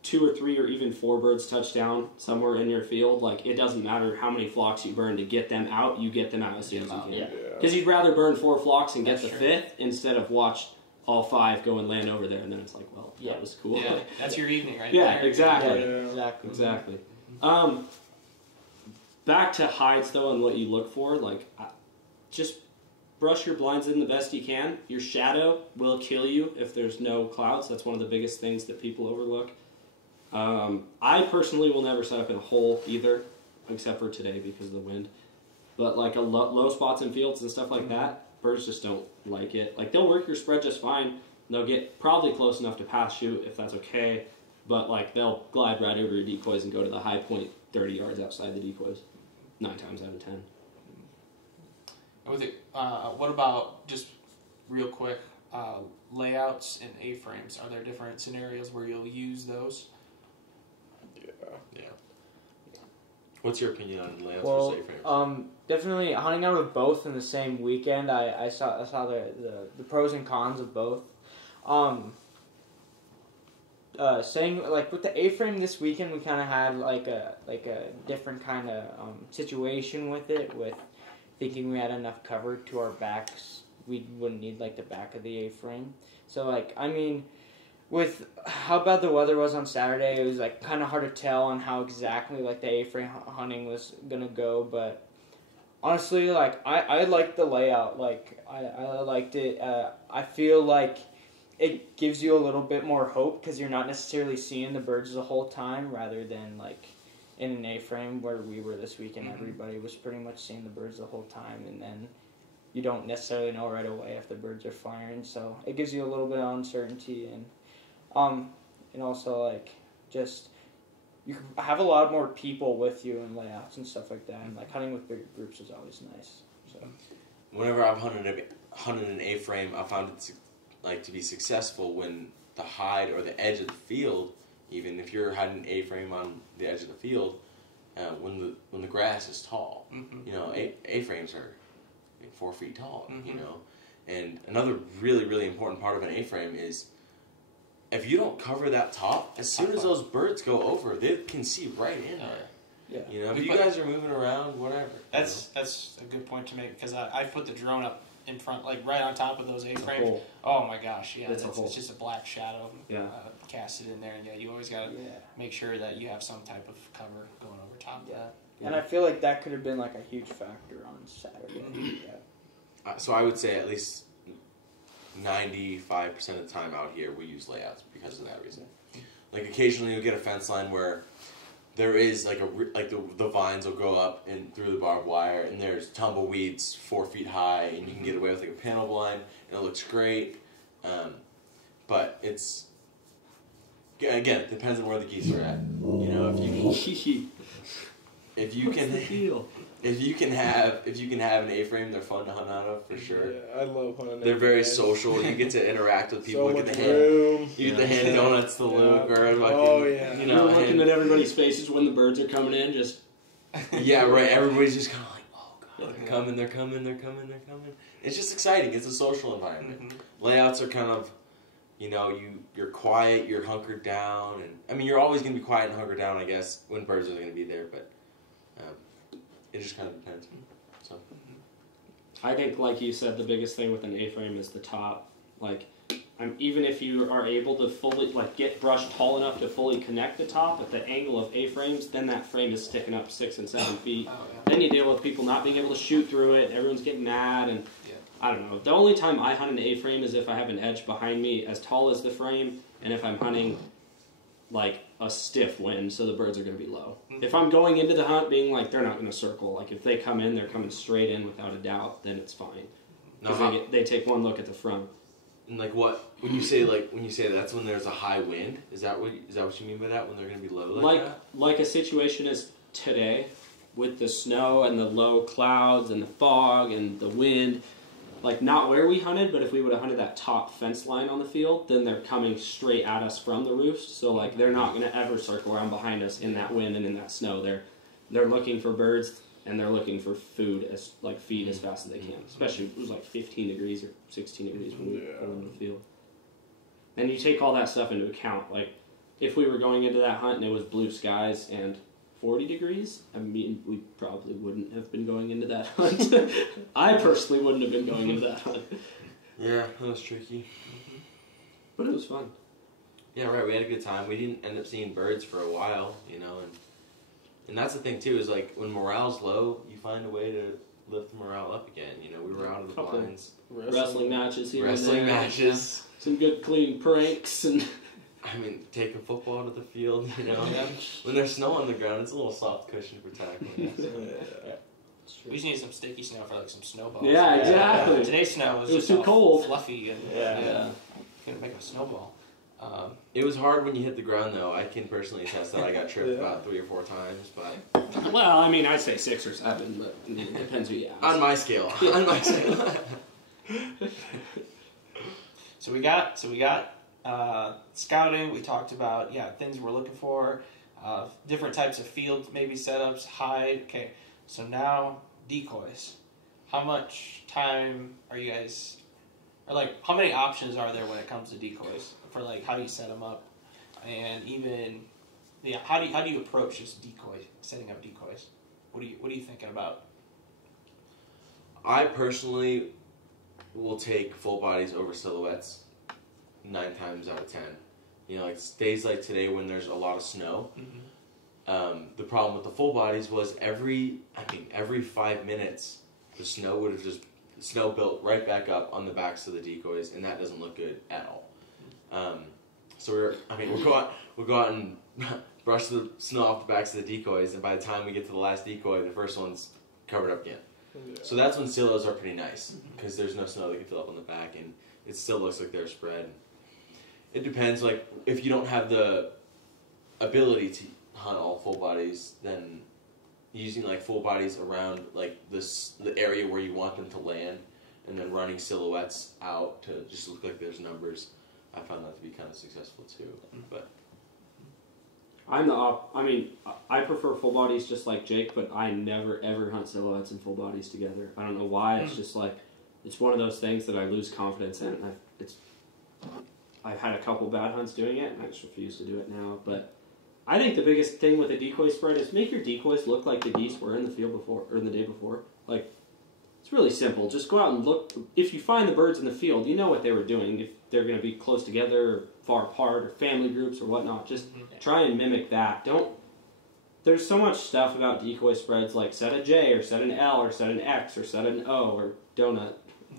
2 or 3 or even 4 birds touch down somewhere in your field, like it doesn't matter how many flocks you burn to get them out, you get them out as soon as you can. Because you'd rather burn 4 flocks and get the 5th instead of watch all 5 go and land over there, and then it's like, well, that was cool. Yeah, that's your evening, right? Yeah, exactly. Exactly. Back to hides though, and what you look for, like just brush your blinds in the best you can. Your shadow will kill you if there's no clouds. That's one of the biggest things that people overlook. I personally will never set up in a hole either, except for today because of the wind. But like low spots in fields and stuff like that, birds just don't like it. Like they'll work your spread just fine. They'll get probably close enough to pass shoot if that's okay. But like they'll glide right over your decoys and go to the high point 30 yards outside the decoys, 9 times out of 10. With it, what about just real quick layouts and A-frames? Are there different scenarios where you'll use those? Yeah. Yeah. What's your opinion on layouts Well, for A-frames? Definitely hunting out of both in the same weekend. I saw the pros and cons of both. Saying like with the A-frame this weekend, we kind of had like a different kind of situation with it. With thinking we had enough cover to our backs, we wouldn't need like the back of the A-frame. So like I mean, with how bad the weather was on Saturday, it was like kind of hard to tell on how exactly like the A-frame hunting was gonna go. But honestly, like I liked the layout. Like I liked it. I feel like it gives you a little bit more hope because you're not necessarily seeing the birds the whole time, rather than like in an A-frame where we were this weekend. Everybody was pretty much seeing the birds the whole time, and then you don't necessarily know right away if the birds are firing. So it gives you a little bit of uncertainty, and also like just you have a lot more people with you in layouts and stuff like that, and like hunting with bigger groups is always nice. So Whenever I've hunted an A-frame, I found it to be successful when the hide or the edge of the field, even if you're hiding an A-frame on the edge of the field, when the grass is tall, you know, A-frames are 4 feet tall, you know. And another really, really important part of an A-frame is if you don't cover that top, as soon as those birds go over, they can see right in there. yeah. You know, if you guys are moving around, whatever. That's a good point to make, because I put the drone up in front, like right on top of those A-frames. hole. Oh my gosh, yeah, It's a it's hole. just a black shadow casted in there, and yeah, you always got to make sure that you have some type of cover going over top of that. And I feel like that could have been like a huge factor on Saturday. So I would say at least 95% of the time out here we use layouts because of that reason. Like occasionally you'll get a fence line where there is like the vines will go up and through the barbed wire, and there's tumbleweeds 4 feet high, and you can get away with like a panel blind, and it looks great. But it's again, it depends on where the geese are at. You know, if you can have an A-frame, they're fun to hunt out of for sure. Yeah, I love hunting. They're very A-frames. social. You get to interact with people. So Look much at the hand. room. You get the hand donuts to Luke or fucking, Oh, yeah. you You're know, looking at everybody's faces when the birds are coming in, just yeah, right. Everybody's just kind of like, oh god, they're coming. It's just exciting. It's a social environment. Layouts are kind of, you know, you're quiet, you're hunkered down, and I mean, you're always going to be quiet and hunkered down, I guess, when birds are going to be there, but it just kind of depends. So. I think, like you said, the biggest thing with an A-frame is the top. Like, even if you are able to fully get brush tall enough to fully connect the top at the angle of A-frames, then that frame is sticking up 6 and 7 feet. Then you deal with people not being able to shoot through it. Everyone's getting mad, and I don't know. The only time I hunt an A-frame is if I have an edge behind me as tall as the frame, and if I'm hunting like a stiff wind, so the birds are going to be low. If I'm going into the hunt being like they're not going to circle, like if they come in, they're coming straight in without a doubt, then it's fine. Because they take one look at the front. And like what when you say that's when there's a high wind? Is that what you mean by that? When they're going to be low like that? Like a situation as today with the snow and the low clouds and the fog and the wind. Like, not where we hunted, but if we would have hunted that top fence line on the field, then they're coming straight at us from the roost. So, like, they're not going to ever circle around behind us in that wind and in that snow. They're looking for birds, and they're looking for food, feed as fast as they can. Especially, it was like 15 degrees or 16 degrees when we went on the field. And you take all that stuff into account. Like, if we were going into that hunt and it was blue skies and 40 degrees, I mean, we probably wouldn't have been going into that hunt. I personally wouldn't have been going into that hunt. Yeah, that was tricky. But it was fun. Yeah, right, we had a good time. We didn't end up seeing birds for a while, you know, and that's the thing, too, is like, when morale's low, you find a way to lift the morale up again, you know. We were out of the blinds. Wrestling matches here Wrestling and there. matches. Some good clean pranks and... I mean, taking football to the field, you know. When there's snow on the ground, it's a little soft cushion for tackling. We just need some sticky snow for like some snowballs. Yeah, exactly. Today's snow was just too too cold, fluffy, and couldn't make a snowball. It was hard when you hit the ground, though. I can personally attest that I got tripped about 3 or 4 times, but well, I mean, I'd say 6 or 7, but it depends who you ask. on my scale. So we got scouting. We talked about things we're looking for. different types of field maybe setups, hide. Okay, so now decoys. How much time are you guys, or like how many options are there when it comes to decoys for like how do you set them up, and even how do you approach this setting up decoys? What are you thinking about? I personally will take full bodies over silhouettes 9 times out of 10. You know, like days like today when there's a lot of snow. Mm-hmm. The problem with the full bodies was every 5 minutes the snow would have snow built right back up on the backs of the decoys, and that doesn't look good at all. So we'll go out and brush the snow off the backs of the decoys, and by the time we get to the last decoy, the first one's covered up again. Yeah. So that's when silos are pretty nice, because there's no snow that can fill up on the back, and it still looks like they're spread. It depends, like, if you don't have the ability to hunt all full bodies, then using, like, full bodies around, like, the area where you want them to land, and then running silhouettes out to just look like there's numbers, I found that to be kind of successful, too. But I prefer full bodies just like Jake, but I never ever hunt silhouettes and full bodies together. I don't know why. It's just like, it's one of those things that I lose confidence in. I've had a couple bad hunts doing it, and I just refuse to do it now. But I think the biggest thing with a decoy spread is make your decoys look like the geese were in the field before, or in the day before. Like, it's really simple. Just go out and look. If you find the birds in the field, you know what they were doing. If they're going to be close together, or far apart, or family groups, or whatnot, just try and mimic that. There's so much stuff about decoy spreads, like set a J, or set an L, or set an X, or set an O, or donut.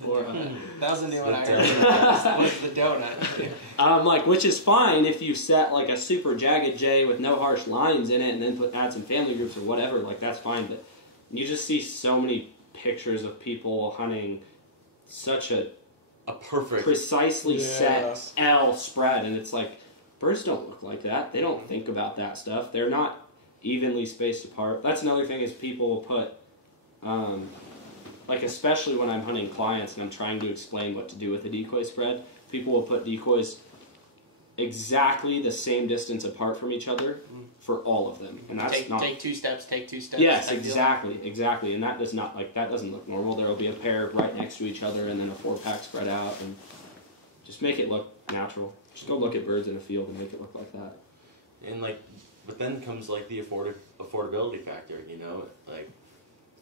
Or, that was a new one I heard. What's the donut? Which is fine if you set like a super jagged J with no harsh lines in it, and then add some family groups or whatever. Like, that's fine. But you just see so many pictures of people hunting such a perfect, precisely set L spread, and it's like, birds don't look like that. They don't think about that stuff. They're not evenly spaced apart. That's another thing, is people will put, like, especially when I'm hunting clients and I'm trying to explain what to do with a decoy spread, people will put decoys exactly the same distance apart from each other for all of them, and that's take two steps. Yes, exactly, and that doesn't look normal. There will be a pair right next to each other, and then a 4-pack spread out, and just make it look natural. Just go look at birds in a field and make it look like that. And but then comes like the affordability factor. You know, like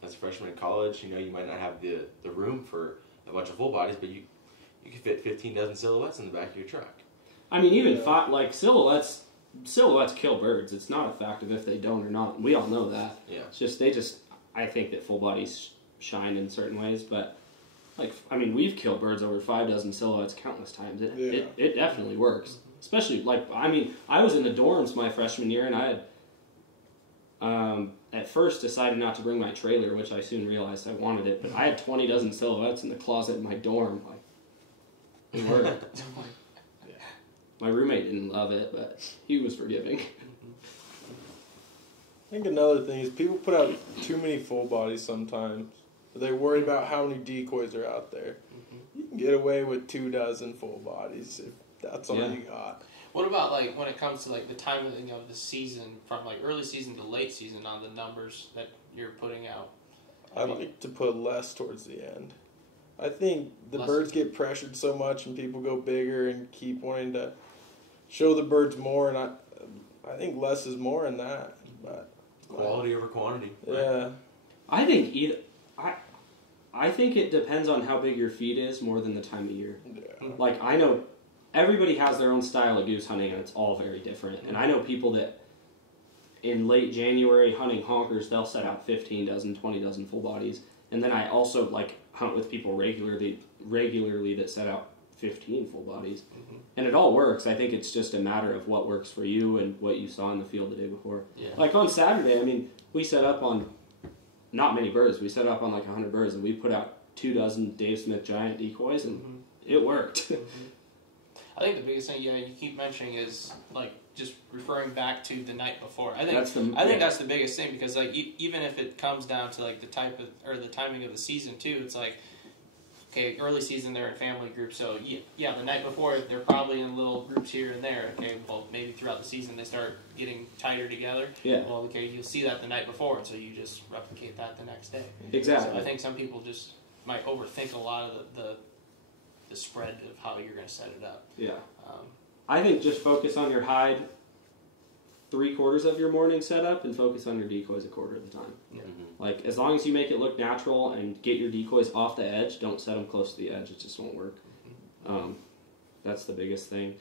as a freshman in college, you know, you might not have the room for a bunch of full bodies, but you can fit 15 dozen silhouettes in the back of your truck. I mean, even silhouettes kill birds. It's not a fact of if they don't or not. We all know that. Yeah. It's just, I think that full bodies shine in certain ways, but, we've killed birds over 5 dozen silhouettes countless times. It definitely works. Especially, I was in the dorms my freshman year, and I had, at first decided not to bring my trailer, which I soon realized I wanted it, but I had 20 dozen silhouettes in the closet in my dorm. It worked. My roommate didn't love it, but he was forgiving. I think another thing is people put out too many full bodies sometimes. They're worried about how many decoys are out there. You can get away with 2 dozen full bodies if that's all you got. What about when it comes to the timing of the season, from early season to late season, on the numbers that you're putting out? I like to put less towards the end. I think the birds get pressured so much, and people go bigger and keep wanting to show the birds more, and I think less is more in that. But quality over quantity. Right? Yeah. I think it depends on how big your feed is more than the time of year. Yeah. I know everybody has their own style of goose hunting, and it's all very different. And I know people that in late January hunting honkers, they'll set out 15 dozen, 20 dozen full bodies. And then I also hunt with people regularly that set out 15 full bodies. And it all works. I think it's just a matter of what works for you and what you saw in the field the day before. Yeah. On Saturday, we set up on not many birds. We set up on 100 birds, and we put out 2 dozen Dave Smith giant decoys, and it worked. I think the biggest thing, you keep mentioning is just referring back to the night before. I think that's the biggest thing, because even if it comes down to the type of or the timing of the season too, it's okay, early season they're in family groups, so yeah, the night before they're probably in little groups here and there. Okay, well maybe throughout the season they start getting tighter together. Yeah. Well, okay, you'll see that the night before, and so you just replicate that the next day. Exactly. So I think some people just might overthink a lot of the spread of how you're going to set it up. Yeah. I think just focus on your hide 3/4 of your morning setup and focus on your decoys 1/4 of the time. Yeah. Like, as long as you make it look natural and get your decoys off the edge, don't set them close to the edge. It just won't work. That's the biggest thing.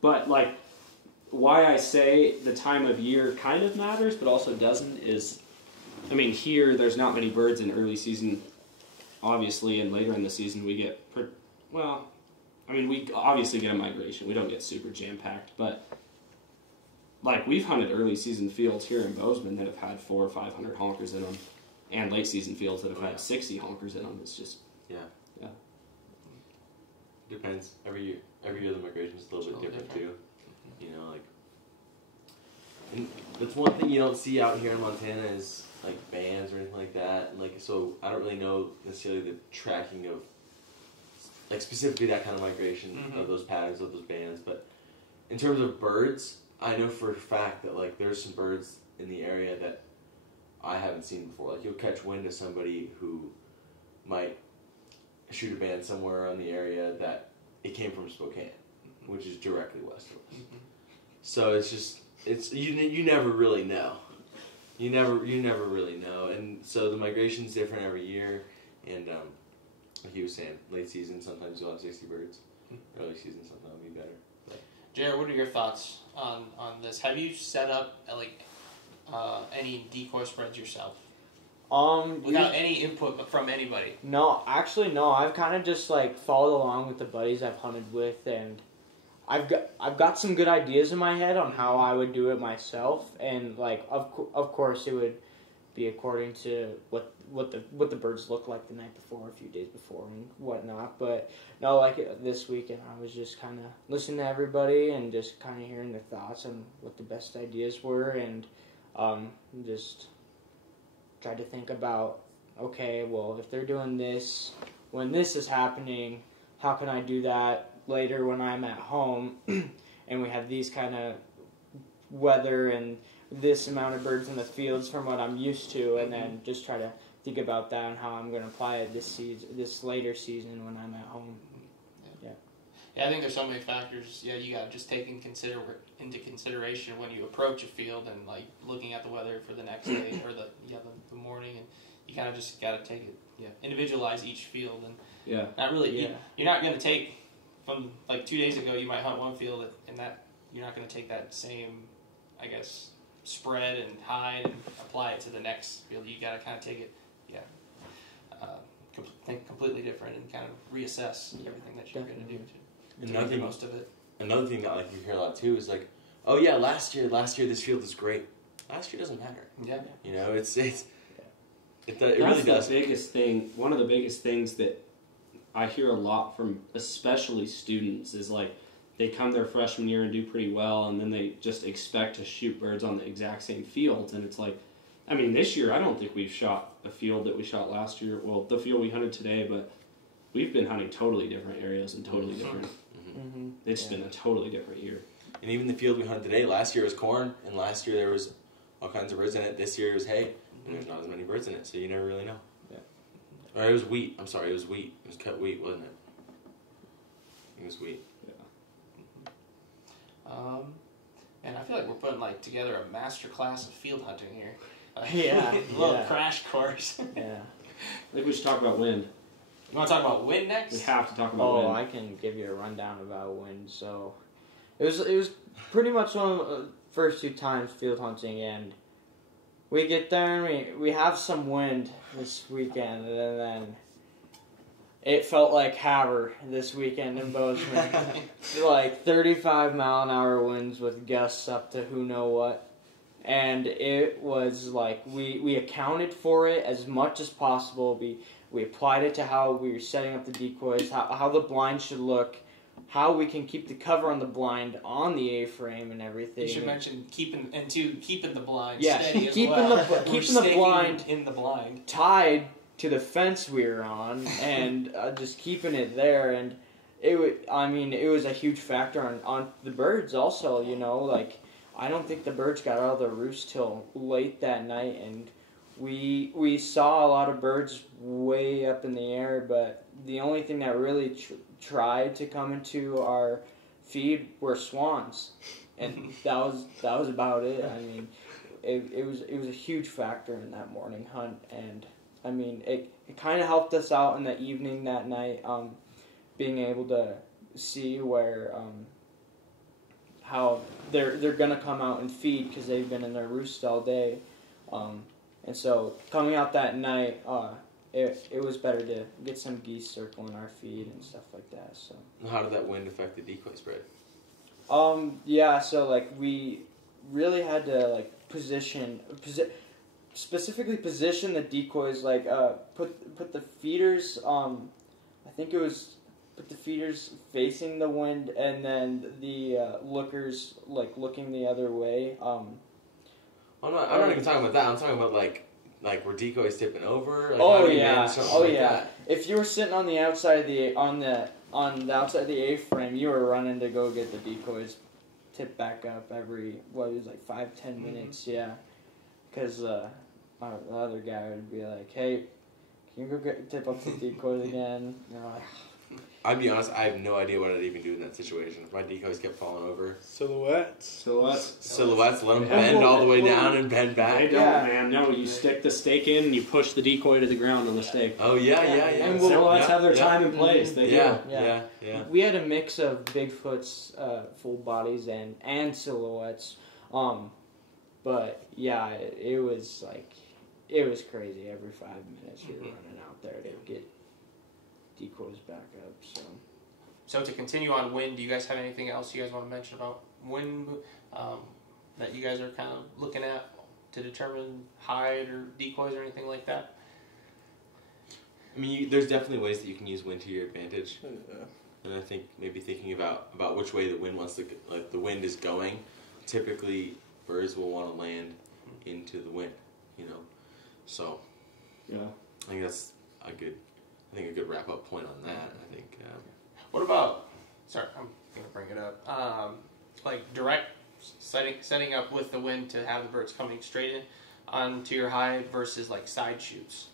But, like, why I say the time of year kind of matters, but also doesn't is, I mean, here there's not many birds in early season, obviously, and later in the season we get, well, I mean, we obviously get a migration. We don't get super jam-packed, but, like, we've hunted early season fields here in Bozeman that have had 400 or 500 honkers in them, and late season fields that have had 60 honkers in them. It's just, Yeah. yeah. Depends. Every year the migration is a little bit different too. You know, like, and that's one thing you don't see out here in Montana is like bands or anything like that. Like, so I don't really know necessarily the tracking of like specifically that kind of migration of those patterns of those bands. But in terms of birds, I know for a fact that like there's some birds in the area that I haven't seen before. Like, you'll catch wind of somebody who might shoot a band somewhere around the area that it came from Spokane, which is directly west of us. So it's just, it's you never really know. You never really know. And so the migration's different every year. And like he was saying, late season sometimes you'll have 60 birds. Early season sometimes it'll be better. Jared, what are your thoughts on this? Have you set up like any decoy spreads yourself? Without any input from anybody? No, actually no. I've kind of just like followed along with the buddies I've hunted with, and I've got some good ideas in my head on how I would do it myself, and like of course it would be according to what the birds look like the night before, a few days before, and whatnot. But no, like this weekend, I was just kind of listening to everybody and just kind of hearing their thoughts on what the best ideas were, and just tried to think about, okay, well, if they're doing this when this is happening, how can I do that later when I'm at home and we have these kind of weather and this amount of birds in the fields from what I'm used to, and then just try to think about that and how I'm going to apply it this later season when I'm at home. Yeah, I think there's so many factors. Yeah, you got to just take into consideration when you approach a field and like looking at the weather for the next day or the morning, and you kind of just got to take it. Yeah, individualize each field, and not really. Yeah. You're not going to take from like 2 days ago. You might hunt one field, and that you're not going to take that same, I guess, spread and hide and apply it to the next field. You got to kind of take it, think completely different and kind of reassess everything that you're going to do to make the most of it. Another thing that like you hear a lot too is like, oh yeah, last year this field was great. Last year doesn't matter. Yeah, you know, it really does. The biggest thing. One of the biggest things that I hear a lot from especially students is like they come their freshman year and do pretty well, and then they just expect to shoot birds on the exact same fields, and it's like, I mean, this year I don't think we've shot a field that we shot last year. Well, the field we hunted today, but we've been hunting totally different areas and totally different. It's been a totally different year. And even the field we hunted today, last year was corn, and last year there was all kinds of birds in it. This year it was hay, and there's not as many birds in it, so you never really know. Or it was wheat. I'm sorry, it was wheat. It was cut wheat, wasn't it? It was wheat. And I feel like we're putting like together a master class of field hunting here. A little crash course. I think we should talk about wind. You want to talk about wind next? We have to talk about wind. Oh, I can give you a rundown about wind. So, it was pretty much one of the first 2 times field hunting, and we get there and we have some wind this weekend, and then it felt like Haver this weekend in Bozeman. Like 35-mile-an-hour winds with gusts up to who know what. And it was like we accounted for it as much as possible. We applied it to how we were setting up the decoys, how the blind should look, how we can keep the cover on the blind on the A-frame and everything. You should mention keeping the blind steady as well. Keeping the blind in the blind tied to the fence we were on and just keeping it there. And it was a huge factor on the birds also, you know, like I don't think the birds got out of the roost till late that night, and we saw a lot of birds way up in the air, but the only thing that really tried to come into our feed were swans, and that was about it. I mean, it was a huge factor in that morning hunt, and I mean it kind of helped us out in the evening that night, being able to see where how they're gonna come out and feed because they've been in their roost all day, and so coming out that night, it was better to get some geese circling our feed and stuff like that. So how did that wind affect the decoy spread? Yeah, so like we really had to like specifically position the decoys, like put the feeders, I think it was put the feeders facing the wind, and then the lookers like looking the other way. I'm not even talking about that. I'm talking about like were decoys tipping over? Like, oh yeah, that? If you were sitting on the outside of the outside of the A-frame, you were running to go get the decoys tip back up every 5-10 minutes, yeah. Because the other guy would be like, "Hey, can you go tip up the decoys again?" You know, like, I'd be honest, I have no idea what I'd even do in that situation. If my decoys kept falling over. Silhouettes, let them bend all the way down and bend back. They don't, man. No, you stick the stake in and you push the decoy to the ground on the stake. Oh, yeah. And Silhouettes have their time and place. They do. Yeah. We had a mix of Bigfoot's full bodies and silhouettes. But yeah, it was crazy. Every 5 minutes you were running out there to get decoys back up. So to continue on wind, do you guys have anything else you guys want to mention about wind that you guys are kind of looking at to determine hide or decoys or anything like that? I mean, there's definitely ways that you can use wind to your advantage. And I think maybe thinking about which way the wind wants to, like the wind is going. Typically, birds will want to land into the wind, you know. So, yeah, I think that's a good wrap-up point on that. I think. What about? Sorry, I'm gonna bring it up. Like direct setting up with the wind to have the birds coming straight in onto your hide versus like side shoots.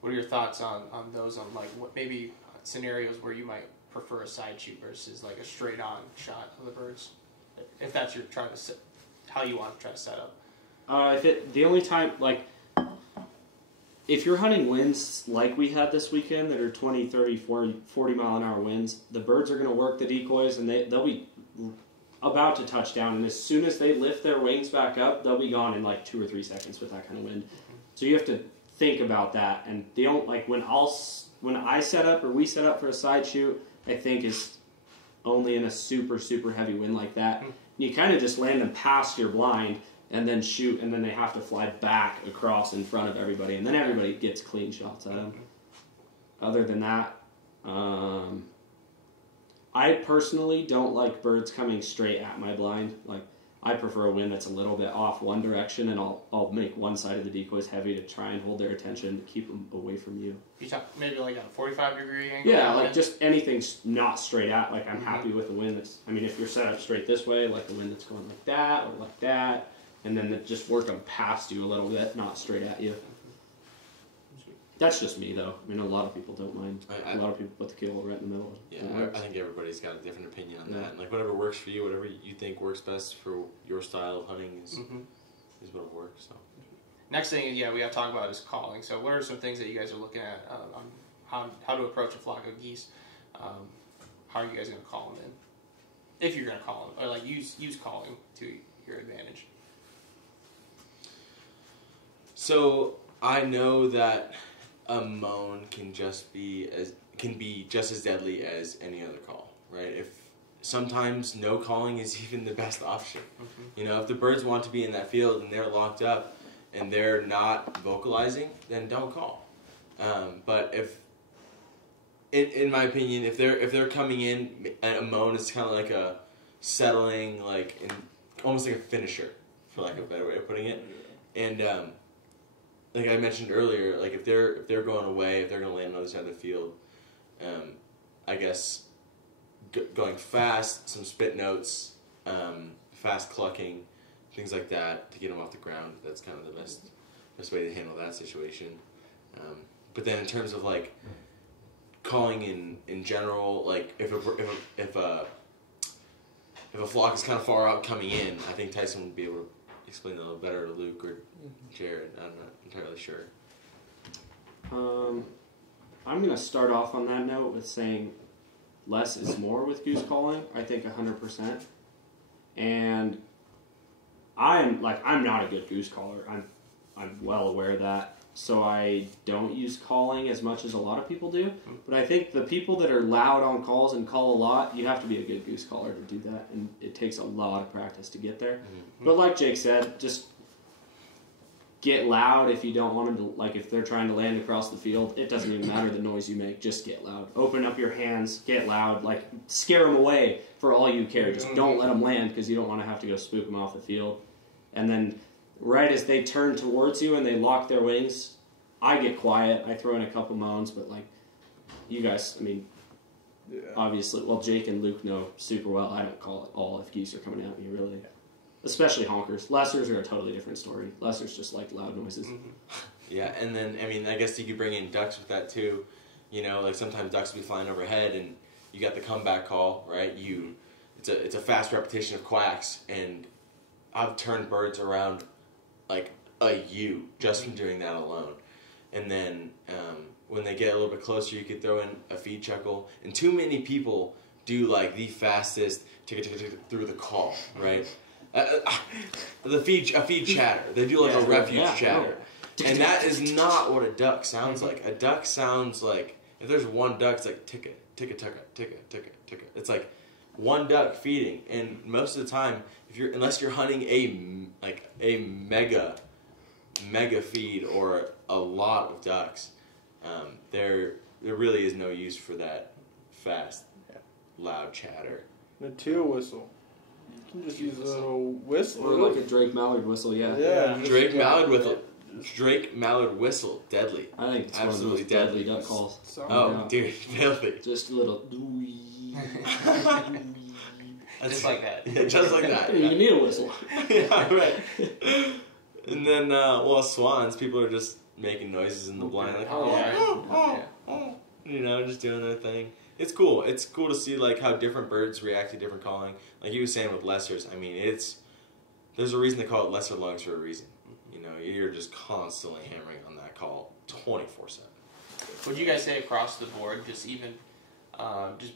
What are your thoughts on those? On like what maybe scenarios where you might prefer a side shoot versus like a straight on shot of the birds, if that's your how you want to try to set up. The only time, like, if you're hunting winds like we had this weekend that are 20, 30, 40 mile an hour winds, the birds are going to work the decoys and they'll be about to touch down, and as soon as they lift their wings back up, they'll be gone in like 2 or 3 seconds with that kind of wind. So you have to think about that, and they don't like when I set up or we set up for a side shoot, I think is only in a super, super heavy wind like that. You kind of just land them past your blind and then shoot, and then they have to fly back across in front of everybody, and then everybody gets clean shots at them. Other than that, I personally don't like birds coming straight at my blind. Like, I prefer a wind that's a little bit off one direction, and I'll make one side of the decoys heavy to try and hold their attention to keep them away from you. You talk maybe like a 45-degree angle? Yeah, like just anything not straight at. Like, I'm happy with the wind that's, I mean, if you're set up straight this way, like the wind that's going like that or like that, and then just work them past you a little bit, not straight at you. That's just me, though. I mean, a lot of people don't mind. A lot of people put the kill right in the middle. Yeah, I think everybody's got a different opinion on that. And like whatever works for you, whatever you think works best for your style of hunting is what works. So. Next thing, we got to talk about is calling. So what are some things that you guys are looking at on how to approach a flock of geese? How are you guys going to call them in? If you're going to call them, or like use calling to your advantage. So I know that a moan can be just as deadly as any other call, right? If sometimes no calling is even the best option. You know, if the birds want to be in that field and they're locked up and they're not vocalizing, then don't call. But if, in my opinion, if they're coming in, a moan is kind of like a settling, like almost like a finisher, for lack of a better way of putting it, and like I mentioned earlier, like if they're going away, if they're going to land on the other side of the field, I guess going fast, some spit notes, fast clucking, things like that to get them off the ground. That's kind of the best way to handle that situation. But then in terms of like calling in general, like if a flock is kind of far out coming in, I think Tyson would be able to explain that a little better to Luke or Jared. I'm not entirely sure. I'm going to start off on that note with saying less is more with goose calling. I think 100%. And I'm not a good goose caller. I'm well aware of that. So I don't use calling as much as a lot of people do. But I think the people that are loud on calls and call a lot, you have to be a good goose caller to do that. And it takes a lot of practice to get there. Mm-hmm. But like Jake said, just get loud if you don't want them to, like if they're trying to land across the field. It doesn't even matter the noise you make, just get loud. Open up your hands, get loud, like scare them away for all you care. Just don't let them land because you don't want to have to go spook them off the field. And then right as they turn towards you and they lock their wings, I get quiet. I throw in a couple moans, but like you guys, I mean, obviously, well, Jake and Luke know super well. I don't call it all if geese are coming at me, really. Especially honkers. Lessers are a totally different story. Lessers just like loud noises. Mm-hmm. Yeah, and then, I mean, I guess you could bring in ducks with that too. You know, like sometimes ducks will be flying overhead and you got the comeback call, right? It's a fast repetition of quacks, and I've turned birds around like a U just from doing that alone. And then when they get a little bit closer, you could throw in a feed chuckle. And too many people do like the fastest through the call, right? A feed chatter. They do like a refuge chatter. And that is not what a duck sounds like. A duck sounds like, if there's one duck, it's like ticka, ticka, ticka, ticka, ticka, ticka. It's like one duck feeding. And most of the time, unless you're hunting a mega feed or a lot of ducks, there really is no use for that fast, loud chatter. The teal whistle. You can just use a little whistle. Or like a Drake Mallard whistle, Yeah. Drake Mallard whistle. Drake Mallard whistle, deadly. I think it's absolutely one of the most deadly duck calls. Dude, filthy. Just a little just like that. Yeah, just like that. You need a whistle. Yeah, right. And then, swans, people are just making noises in the blind, like, you know, just doing their thing. It's cool. It's cool to see like how different birds react to different calling. Like you were saying with lessers, I mean, there's a reason they call it lesser lungs for a reason. You know, you're just constantly hammering on that call 24/7. Would you guys say across the board, just even, just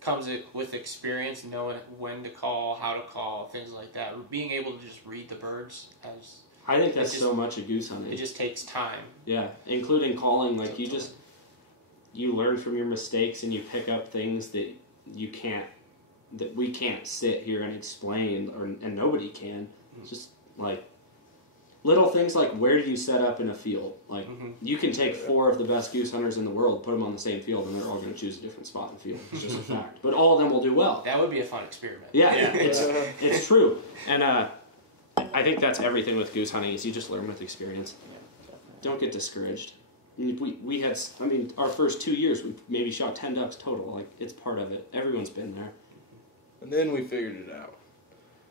comes it with experience, knowing when to call, how to call, things like that, being able to just read the birds as... I think that's so much a goose hunting. It just takes time. Yeah, including calling, like you learn from your mistakes and you pick up things that we can't sit here and explain, and nobody can. It's just like little things like where do you set up in a field? Like you can take 4 of the best goose hunters in the world, put them on the same field, and they're all going to choose a different spot in the field. It's just a fact. But all of them will do well. That would be a fun experiment. Yeah. It's true. And I think that's everything with goose hunting is you just learn with experience. Don't get discouraged. We had, I mean, our first 2 years, we maybe shot 10 ducks total. Like, it's part of it. Everyone's been there. And then we figured it out.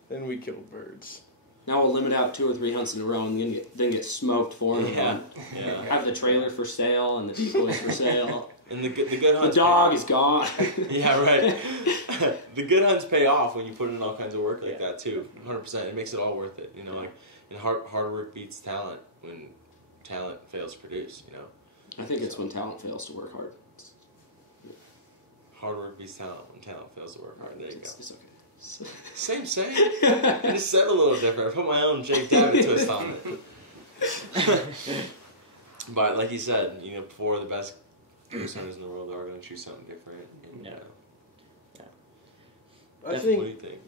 Then we killed birds. Now we'll limit out 2 or 3 hunts in a row and then get smoked for them. Yeah. Have the trailer for sale and the decoys for sale. And the good hunts... The dog is gone. Yeah, right. The good hunts pay off when you put in all kinds of work like that, too. 100%. It makes it all worth it. You know, like, and hard work beats talent when talent fails to produce, you know. I think it's when talent fails to work hard. Hard work beats talent when talent fails to work hard. There you go. It's okay. Same. I just said a little different. I put my own Jake Davitt twist on it. But like you said, you know, 4 of the best goose hunters in the world are going to choose something different. And, I what think do you think?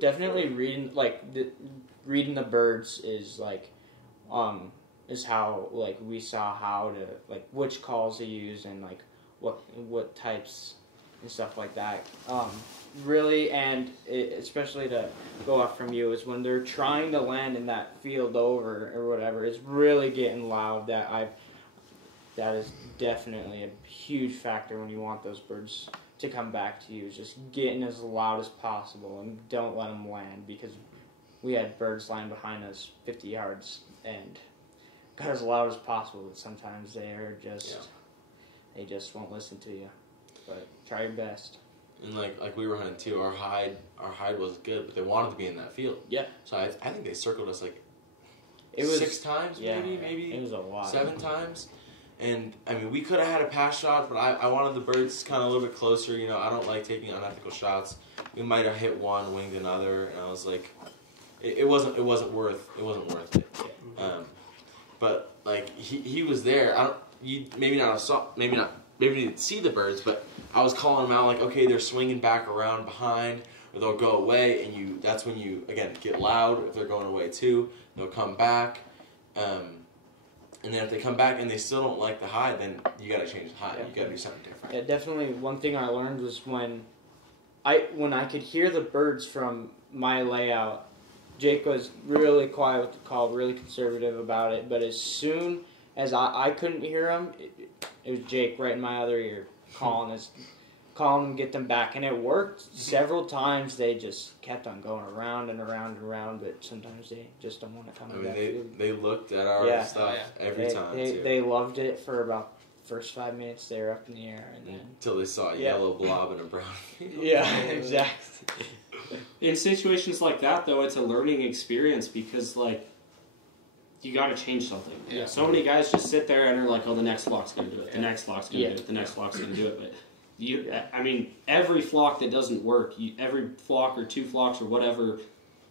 Definitely reading the birds is like is how like we saw how to like which calls to use and like what types and stuff like that. Really, and especially to go off from you, is when they're trying to land in that field over or whatever, it's really getting loud. That is definitely a huge factor when you want those birds to come back to you. Is just getting as loud as possible and don't let them land, because we had birds land behind us 50 yards and got as loud as possible, but sometimes they're just they just won't listen to you. But try your best. And like we were hunting too, our hide was good, but they wanted to be in that field. Yeah. So I think they circled us like It was 6 times, maybe it was a lot. 7 times. And I mean, we could have had a pass shot, but I wanted the birds kind of a little bit closer. You know, I don't like taking unethical shots. We might have hit one, winged another, and I was like, it wasn't worth it. But like he was there. Maybe didn't see the birds, but I was calling them out like, okay, they're swinging back around behind, or they'll go away, and that's when you again get loud. If they're going away too, they'll come back, and then if they come back and they still don't like the hide, then you got to change the hide. You got to do something different. Yeah, definitely. One thing I learned was when I could hear the birds from my layout. Jake was really quiet with the call, really conservative about it, but as soon as I couldn't hear him, it was Jake right in my other ear calling them, get them back, and it worked several times. They just kept on going around and around and around, but sometimes they just don't want to come back. They looked at our stuff every time. They loved it for about the first 5 minutes. They were up in the air, and then until they saw a yellow blob and a brown. Yeah, exactly. In situations like that, though, it's a learning experience, because like you got to change something. Yeah. So many guys just sit there and are like, "Oh, the next flock's gonna do it. The next flock's gonna do it. The next flock's gonna do it." But I mean, every flock that doesn't work, every flock or 2 flocks or whatever,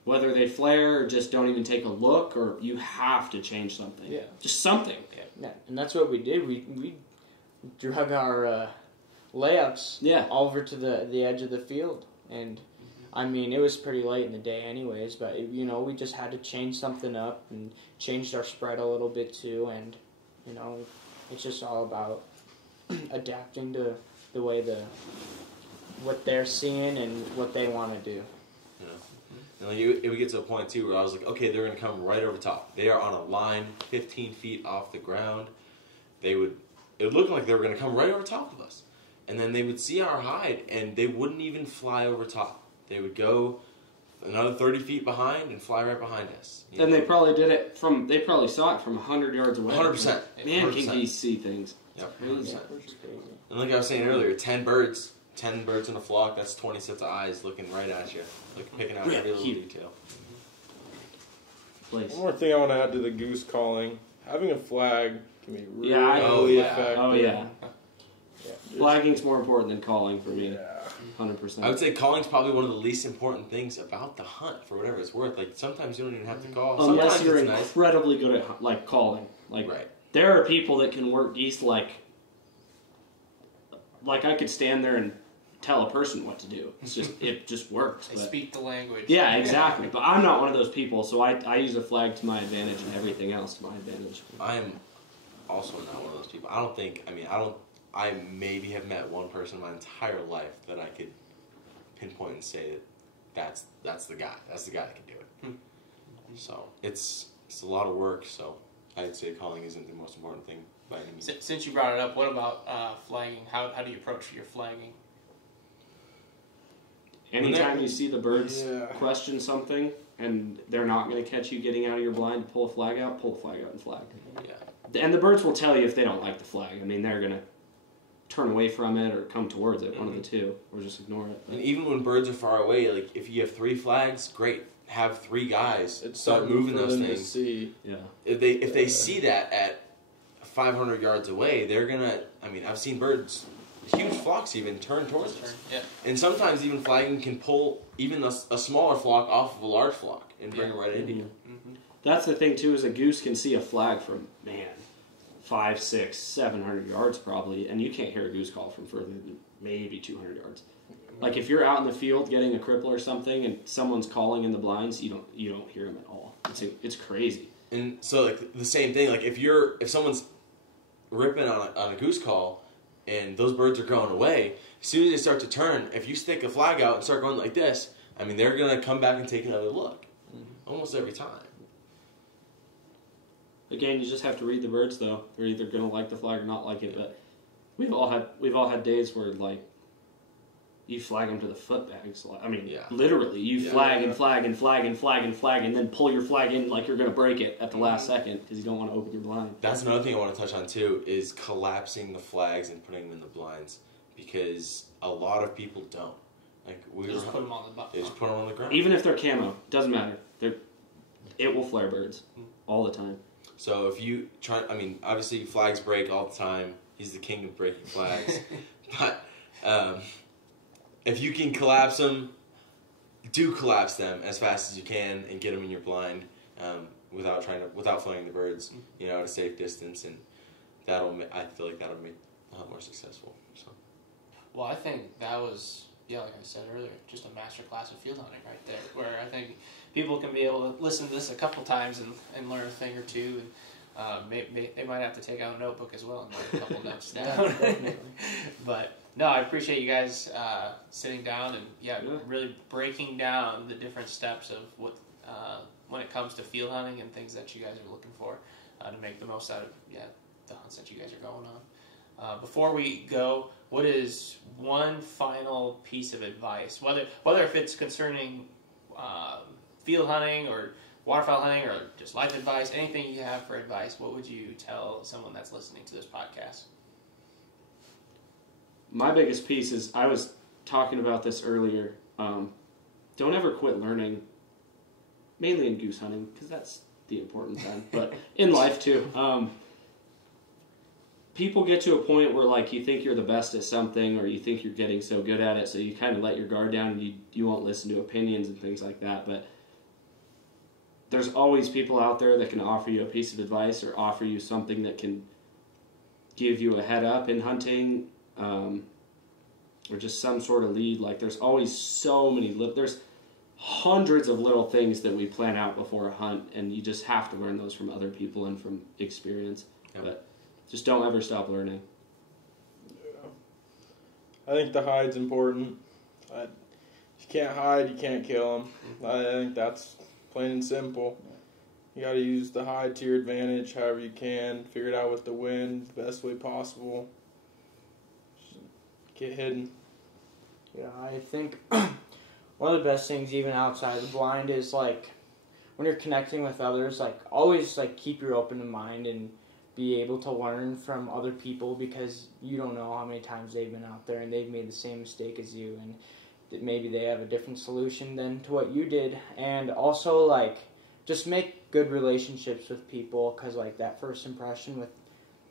whether they flare or just don't even take a look, or you have to change something. Yeah. Just something. Yeah, and that's what we did. We drug our layouts over to the edge of the field, and I mean, it was pretty late in the day anyways, but we just had to change something up and changed our spread a little bit too, and it's just all about adapting to the way what they're seeing and what they want to do. Yeah. It would get to a point too where I was like, okay, they're going to come right over top. They are on a line 15 feet off the ground. It looked like they were going to come right over top of us. And then they would see our hide, and they wouldn't even fly over top. They would go another 30 feet behind and fly right behind us. And they probably did it they probably saw it from 100 yards away. 100%. Man, can you see things. Yep, 100%. Yeah, And like I was saying earlier, 10 birds in a flock, that's 20 sets of eyes looking right at you, picking out every little detail. One more thing I want to add to the goose calling. Having a flag can be really effective. Oh, yeah. Flagging's more important than calling for me. 100%. I would say calling's probably one of the least important things about the hunt, for whatever it's worth. Like, sometimes you don't even have to call. Unless Sometimes you're it's incredibly good at, like, calling. Like, there are people that can work geese like I could stand there and tell a person what to do. It just works. They speak the language. Yeah, exactly. But I'm not one of those people, so I use a flag to my advantage and everything else to my advantage. I am also not one of those people. I maybe have met one person in my entire life that I could pinpoint and say that's the guy. That's the guy that can do it. So it's a lot of work. So I'd say calling isn't the most important thing by any means. Since you brought it up, what about flagging? How do you approach your flagging? Anytime you see the birds question something and they're not going to catch you getting out of your blind to pull a flag out and flag. Yeah. And the birds will tell you if they don't like the flag. I mean, they're going to turn away from it or come towards it, one of the two, or just ignore it. And even when birds are far away, like if you have 3 flags, great. Have 3 guys start moving those things. Yeah. If they see that at 500 yards away, they're gonna. I mean, I've seen birds, huge flocks even turn towards us. Yeah. And sometimes even flagging can pull even a smaller flock off of a large flock and bring it right into you. Mm-hmm. That's the thing too, is a goose can see a flag from 500, 600, 700 yards probably, and you can't hear a goose call from further than maybe 200 yards. Like if you're out in the field getting a cripple or something, and someone's calling in the blinds, you don't hear them at all. It's crazy. And so like the same thing, like if someone's ripping on a goose call, and those birds are going away, as soon as they start to turn, if you stick a flag out and start going like this, I mean, they're going to come back and take another look. Almost every time. Again, you just have to read the birds, though. They're either going to like the flag or not like it. But we've all had days where, like, you flag them to the foot bags. I mean, literally, you flag and flag and flag and flag and flag, and then pull your flag in like you're going to break it at the last second because you don't want to open your blind. That's another thing I want to touch on too, is collapsing the flags and putting them in the blinds, because a lot of people don't. Like just put them on the they just put them on the ground. Even if they're camo, doesn't matter. It will flare birds all the time. So if you try, I mean, obviously flags break all the time. He's the king of breaking flags. But if you can collapse them, do collapse them as fast as you can and get them in your blind without flying the birds, at a safe distance, and I feel like that'll make a lot more successful. So. Well, I think that was, like I said earlier, just a master class of field hunting right there, where I think people can be able to listen to this a couple times and learn a thing or two, and they might have to take out a notebook as well and write a couple notes down. But no, I appreciate you guys sitting down and really breaking down the different steps of what when it comes to field hunting and things that you guys are looking for to make the most out of the hunts that you guys are going on. Before we go, what is one final piece of advice, whether if it's concerning field hunting or waterfowl hunting or just life advice, anything you have for advice, what would you tell someone that's listening to this podcast? My biggest piece is, I was talking about this earlier, don't ever quit learning, mainly in goose hunting, because that's the important time, but in life too. People get to a point where, like, you think you're the best at something, or you think you're getting so good at it, so you kind of let your guard down and you won't listen to opinions and things like that. But there's always people out there that can offer you a piece of advice or offer you something that can give you a head up in hunting, or just some sort of lead. Like, there's always so many there's hundreds of little things that we plan out before a hunt, and you just have to learn those from other people and from experience. Yep. But just don't ever stop learning. I think the hide's important. If you can't hide, you can't kill them. I think that's plain and simple. You got to use the hide to your advantage however you can. Figure it out with the wind the best way possible. Just get hidden. Yeah, I think one of the best things even outside the blind is, like, when you're connecting with others, like, always, like, keep your open mind and be able to learn from other people, because you don't know how many times they've been out there and they've made the same mistake as you, and that maybe they have a different solution than to what you did. And also, like, just make good relationships with people, because, like, that first impression with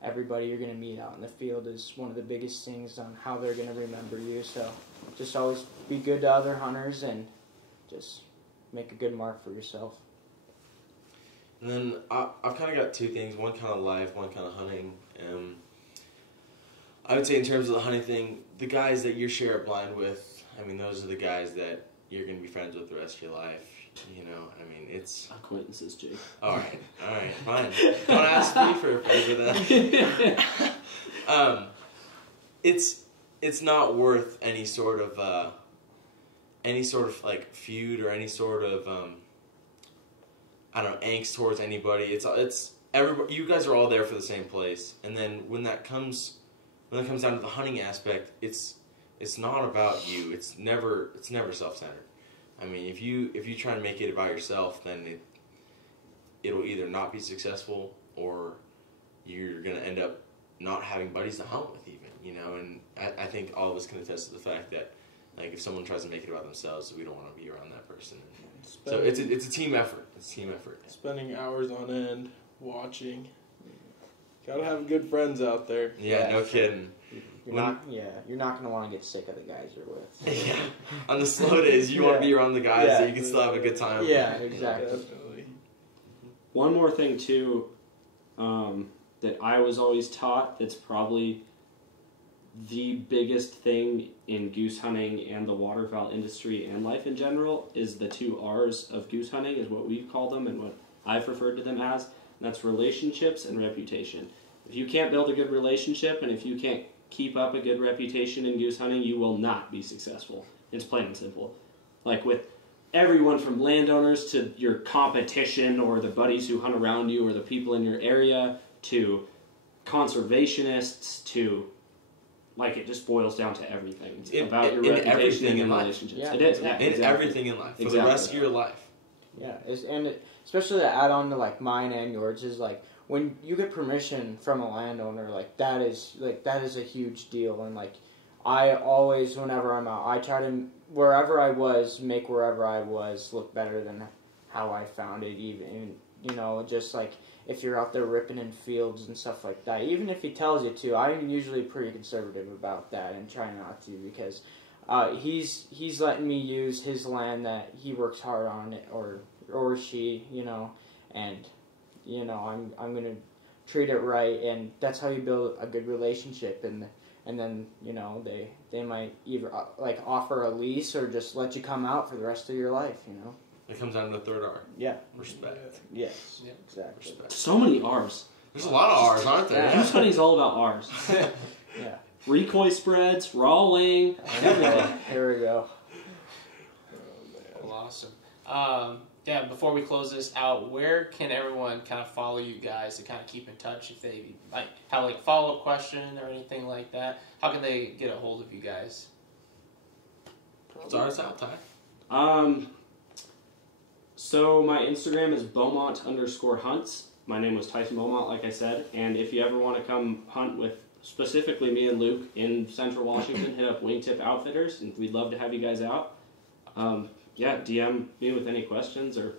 everybody you're going to meet out in the field is one of the biggest things on how they're going to remember you. So just always be good to other hunters and just make a good mark for yourself. And then I've kind of got two things, one kind of life, one kind of hunting. I would say in terms of the hunting thing, the guys that you share a blind with, I mean, those are the guys that you're going to be friends with the rest of your life. I mean, it's... Acquaintances, Jake. All right, fine. Don't ask me for a favor then. It's not worth any sort of like feud or any sort of angst towards anybody. It's everybody. You guys are all there for the same place, and then when it comes down to the hunting aspect, it's not about you. It's never self-centered. I mean, if you try and make it about yourself, then it'll either not be successful, or you're gonna end up not having buddies to hunt with, even. And I think all of us can attest to the fact that, like, if someone tries to make it about themselves, we don't want to be around that person. So it's a team effort. It's a team effort. Spending hours on end watching. Gotta have good friends out there. Yeah, no kidding. You're not going to want to get sick of the guys you're with. Yeah. On the slow days, you want to be around the guys that you can still have a good time with. Yeah, exactly. Definitely. One more thing, too, that I was always taught that's probably the biggest thing in goose hunting and the waterfowl industry and life in general is the 2 R's of goose hunting, is what we've called them and what I've referred to them as. And that's relationships and reputation. If you can't build a good relationship, and if you can't keep up a good reputation in goose hunting, you will not be successful. It's plain and simple. Like with everyone from landowners to your competition or the buddies who hunt around you or the people in your area to conservationists to, like, it just boils down to everything. It's about your reputation and your relationships. Yeah, it is. Yeah, exactly. In everything in life. For the rest of your life. Yeah, and especially to add on to like mine and yours is like when you get permission from a landowner, like that is a huge deal. And like I always, whenever I'm out, I try to wherever I was make wherever I was look better than how I found it. Even just like if you're out there ripping in fields and stuff like that, even if he tells you to, I'm usually pretty conservative about that and try not to because. He's letting me use his land that he works hard on, or she, and I'm gonna treat it right, and that's how you build a good relationship, and then they might either like offer a lease or just let you come out for the rest of your life, It comes down to the third R. Yeah. Respect. Yes. Yeah. Exactly. Respect. So many R's. There's a lot of R's, aren't there? Goose hunting is all about R's. Yeah. Recoil spreads, raw laying, everything. Here we go. Well, awesome. Yeah, before we close this out, where can everyone kind of follow you guys to kind of keep in touch if they like have like a follow-up question or anything like that? How can they get a hold of you guys? Start us out, Ty. So my Instagram is Beaumont_hunts. My name was Tyson Beaumont, like I said. And if you ever want to come hunt with specifically me and Luke in Central Washington, hit up Wingtip Outfitters, and we'd love to have you guys out. DM me with any questions, or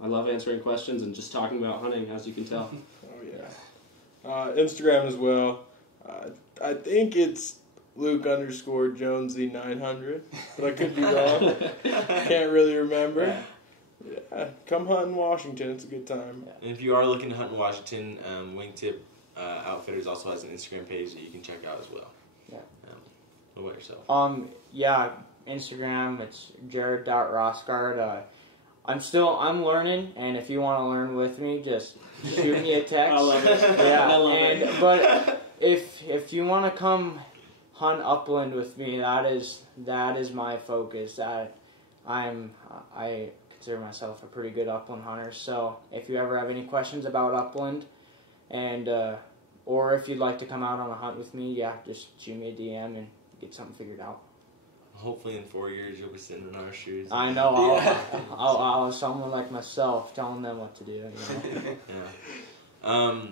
I love answering questions and just talking about hunting, as you can tell. Oh yeah. Instagram as well. I think it's Luke_Jonesy900, but I could be wrong. Can't really remember. Yeah. Come hunt in Washington. It's a good time. And if you are looking to hunt in Washington, Wingtip Outfitters also has an Instagram page that you can check out as well. Yeah. What about yourself? Yeah, Instagram, it's jared.rosgard. I'm learning, and if you want to learn with me, just shoot me a text. I love it. Yeah, I love it. But if you want to come hunt upland with me, that is my focus. I consider myself a pretty good upland hunter, so if you ever have any questions about upland, and or if you'd like to come out on a hunt with me, yeah, just shoot me a DM and get something figured out. Hopefully in 4 years you'll be sitting in our shoes. I know. I'll have someone like myself telling them what to do. Yeah.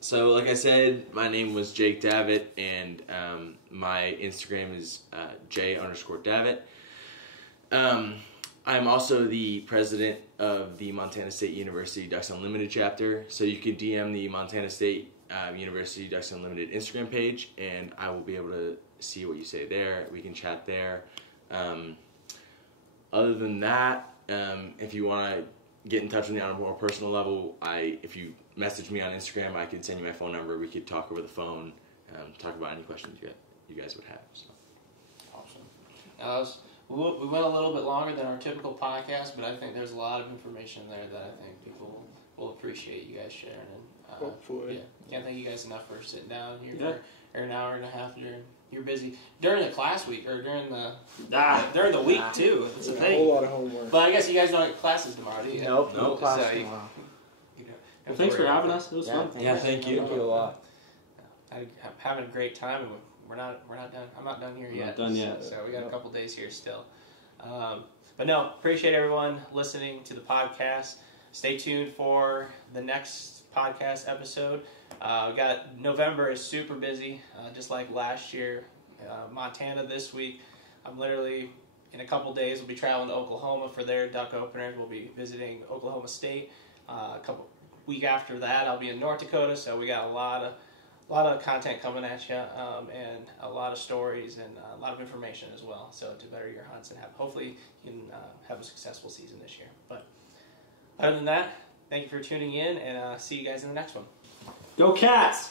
So like I said, my name was Jake Davitt, and my Instagram is J_Davitt. I'm also the president of the Montana State University Ducks Unlimited chapter, so you can DM the Montana State University Ducks Unlimited Instagram page, and I will be able to see what you say there. We can chat there. Other than that, if you want to get in touch with me on a more personal level, if you message me on Instagram, I can send you my phone number. We could talk over the phone, talk about any questions you guys would have. So. Awesome. We went a little bit longer than our typical podcast, but I think there's a lot of information there that I think people will appreciate you guys sharing. And Hopefully. Yeah, can't thank you guys enough for sitting down here for an hour and a half during. You're busy during the class week or during the week too. That's the thing. A whole lot of homework. But I guess you guys don't have classes tomorrow, do you? Nope, no class so tomorrow. Well, thanks for having us. It was fun. Yeah, thank you. Thank you a lot. I'm having a great time, and we're not done. I'm not done here yet. Not done yet. So we got a couple days here still. But no, appreciate everyone listening to the podcast. Stay tuned for the next podcast episode. We got November is super busy, just like last year. Montana this week. I'm literally in a couple days. We'll be traveling to Oklahoma for their duck openers. We'll be visiting Oklahoma State. Week after that, I'll be in North Dakota. So we got a lot of content coming at you, and a lot of stories and a lot of information as well. So to better your hunts and hopefully you can have a successful season this year. But other than that, thank you for tuning in, and see you guys in the next one. Go Cats!